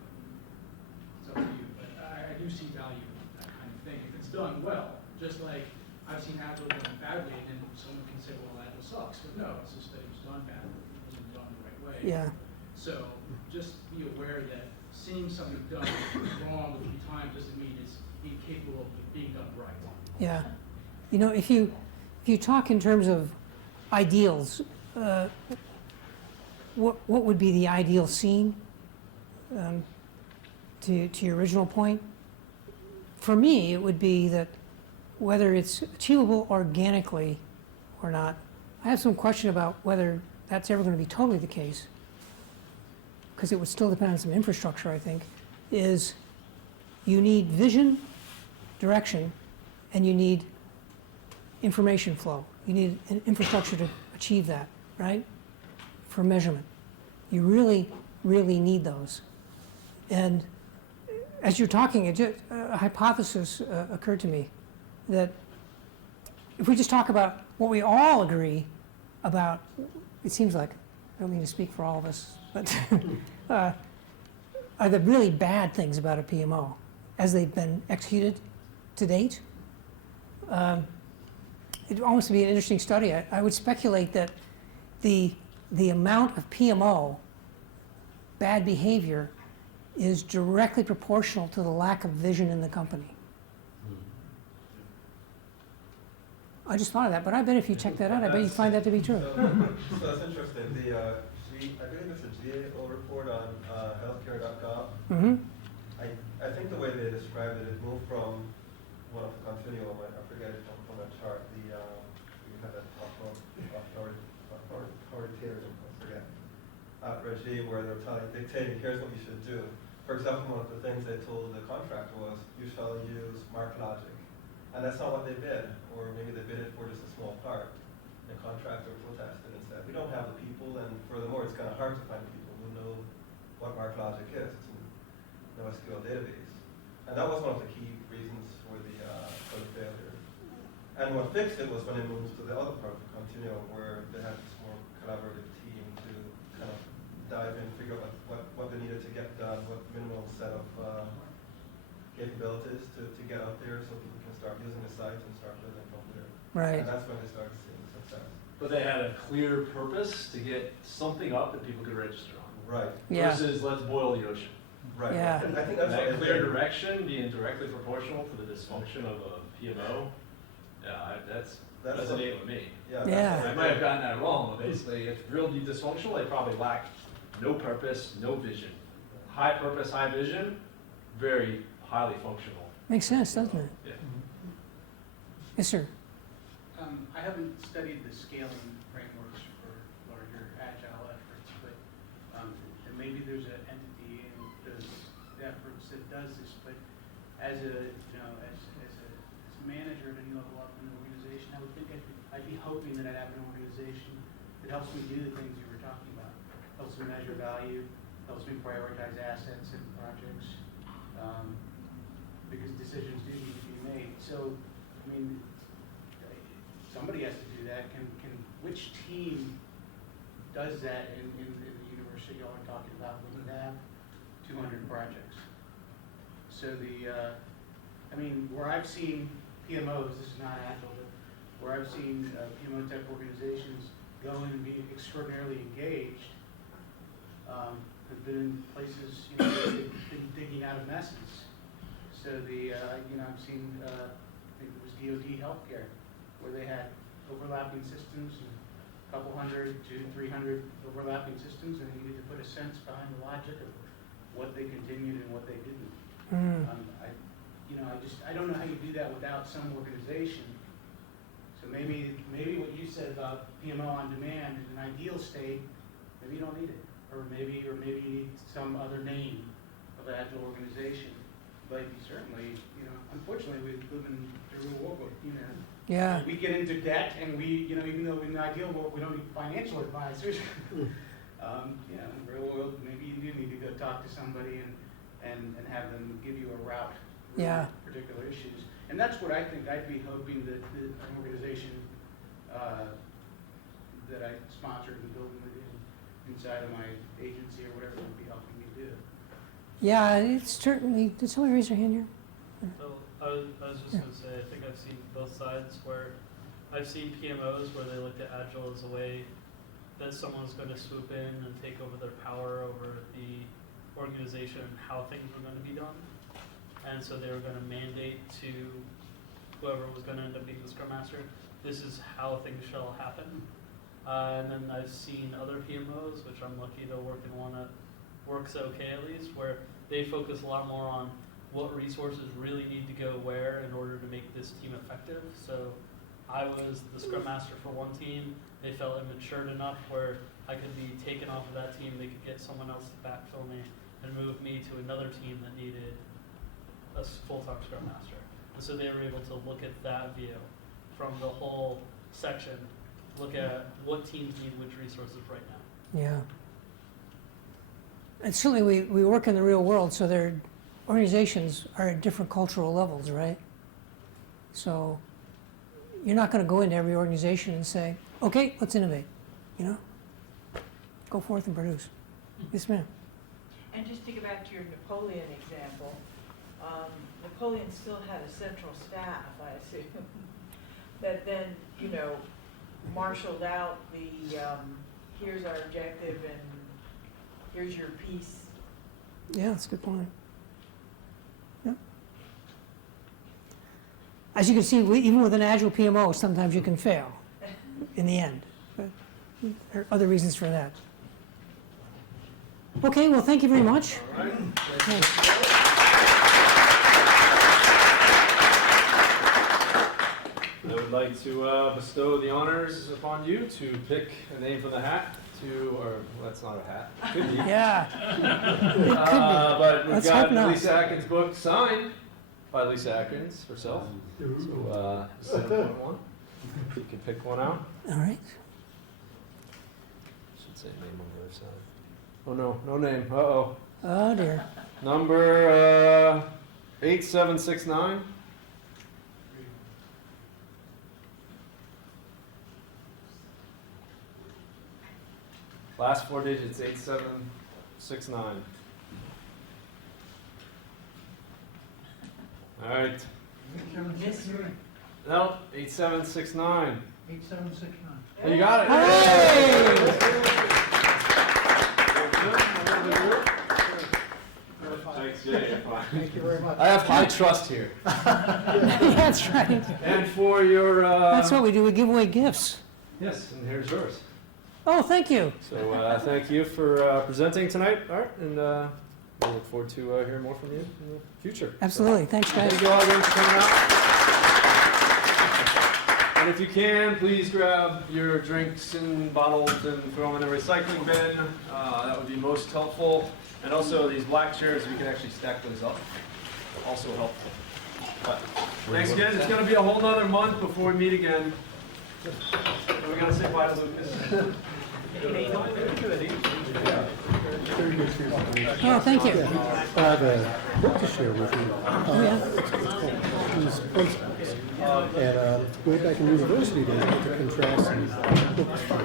it's up to you. But I do see value in that kind of thing. If it's done well, just like I've seen Agile done badly, and then someone can say, well, Agile sucks. But no, it's just that it was done badly. It wasn't done the right way. Yeah. So just be aware that seeing something done wrong a few times doesn't mean it's incapable of being done right. Yeah. You know, if you talk in terms of ideals, what would be the ideal scene? To your original point, for me, it would be that whether it's achievable organically or not, I have some question about whether that's ever going to be totally the case, because it would still depend on some infrastructure, I think, is you need vision, direction, and you need information flow. You need an infrastructure to achieve that, right? For measurement. You really, really need those. And as you're talking, a hypothesis occurred to me that if we just talk about what we all agree about, it seems like, I don't mean to speak for all of us, but are the really bad things about a PMO as they've been executed to date. It'd almost be an interesting study. I would speculate that the amount of PMO bad behavior is directly proportional to the lack of vision in the company. I just thought of that, but I bet if you check that out, I bet you find that to be true. So that's interesting. I believe it's a GAO report on healthcare.gov. Mm-hmm. I think the way they described it, it moved from one of the continuum, I forget it from a chart, you have that authoritarian, I forget, regime where they're dictating, here's what you should do. For example, one of the things they told the contractor was, you shall use mark logic. And that's not what they bid, or maybe they bid it for just a small part. The contractor protested and said, we don't have the people, and furthermore, it's kind of hard to find people who know what mark logic is. It's an NoSQL database. And that was one of the key reasons for the failure. And what fixed it was when they moved to the other part of the continuum, where they had this more collaborative team to kind of dive in, figure out what they needed to get done, what minimal set of capabilities to get out there so people can start using the site and start building from there. Right. And that's when they started seeing success. But they had a clear purpose to get something up that people could register on. Right. Yeah. Versus let's boil the ocean. Right. Yeah. And I think that's That what clear direction being directly proportional to the dysfunction of a PMO, that's resonating with me. Yeah. I might have gotten that wrong, but basically, if really dysfunctional, they probably lack no purpose, no vision. High purpose, high vision, very highly functional. Makes sense, doesn't it? Yeah. Yes, sir. I haven't studied the scaling frameworks for larger agile efforts, maybe there's an entity and does efforts that does this, but as a, you know, as a manager at any level up in the organization, I would think I'd be hoping that I'd have an organization that helps me do the things you were talking about. Helps me measure value, helps me prioritize assets and projects, because decisions do need to be made. So, I mean, somebody has to do that. Which team does that in the university y'all are talking about when you have 200 projects? So I mean, where I've seen PMOs, this is not Agile, but where I've seen PMO type organizations go in and be extraordinarily engaged, have been in places, you know, they've been digging out of messes. So you know, I've seen, I think it was DoD healthcare, where they had overlapping systems, and a couple hundred to 300 overlapping systems, and they needed to put a sense behind the logic of what they continued and what they didn't. I don't know how you do that without some organization. So maybe what you said about PMO on demand in an ideal state, maybe you don't need it, or maybe you need some other name of Agile organization. But certainly, you know, unfortunately, we live in the real world. You know, Yeah. we get into debt, and we, you know, even though in the ideal world we don't need financial advisors, you know, in the real world, maybe you do need to go talk to somebody and have them give you a route through particular issues. And that's what I think I'd be hoping that an organization that I sponsored and built inside of my agency or whatever would be helping me do. Yeah, it's certainly, did somebody raise their hand here? So I was just going to say, I think I've seen both sides where I've seen PMOs where they looked at Agile as a way that someone's going to swoop in and take over their power over the organization and how things were going to be done. And so they were going to mandate to whoever was going to end up being the Scrum Master, this is how things shall happen. And then I've seen other PMOs, which I'm lucky to work in one that works okay at least, where they focus a lot more on what resources really need to go where in order to make this team effective. So I was the Scrum Master for one team. They felt immature enough where I could be taken off of that team. They could get someone else to backfill me and move me to another team that needed a full-time Scrum Master. And so they were able to look at that view from the whole section, look at what teams need which resources right now. Yeah. And certainly we work in the real world, so their organizations are at different cultural levels, right? So you're not going to go into every organization and say, okay, let's innovate, you know? Go forth and produce. Yes, ma'am. And just to go back to your Napoleon example, Napoleon still had a central staff, I assume, that then, you know, marshaled out the, here's our objective and here's your piece. Yeah, that's a good point. Yeah. As you can see, even with an Agile PMO, sometimes you can fail in the end. But there are other reasons for that. Okay, well, thank you very much. All right. Thanks. I would like to bestow the honors upon you to pick a name from the hat or well, that's not a hat. It could be. Yeah. It could be. But we've Let's hope got not. Lisa Atkins' book signed by Lisa Atkins herself. So, one. You can pick one out. All right. Should say name on the other side. Oh no, no name. Uh-oh. Oh, dear. Number 8769. Last four digits, 8769. All right. No, 8769. 8769. You got it. Thanks, Jay. Thank you very much. I have high trust here. That's right. And for your... That's what we do. We give away gifts. Yes, and here's yours. Oh, thank you. So thank you for presenting tonight, Art, and we look forward to hearing more from you in the future. Absolutely. Thanks, guys. Thank you all again for coming out. And if you can, please grab your drinks and bottles and throw them in the recycling bin. That would be most helpful. And also these black chairs, we can actually stack those up. Also helpful. But thanks again. It's going to be a whole nother month before we meet again. And we got to say bye to Lucas. Oh, thank you. I have a book to share with you. Oh, yeah? It's called These Principles. And way back in university days, I had to contrast some books from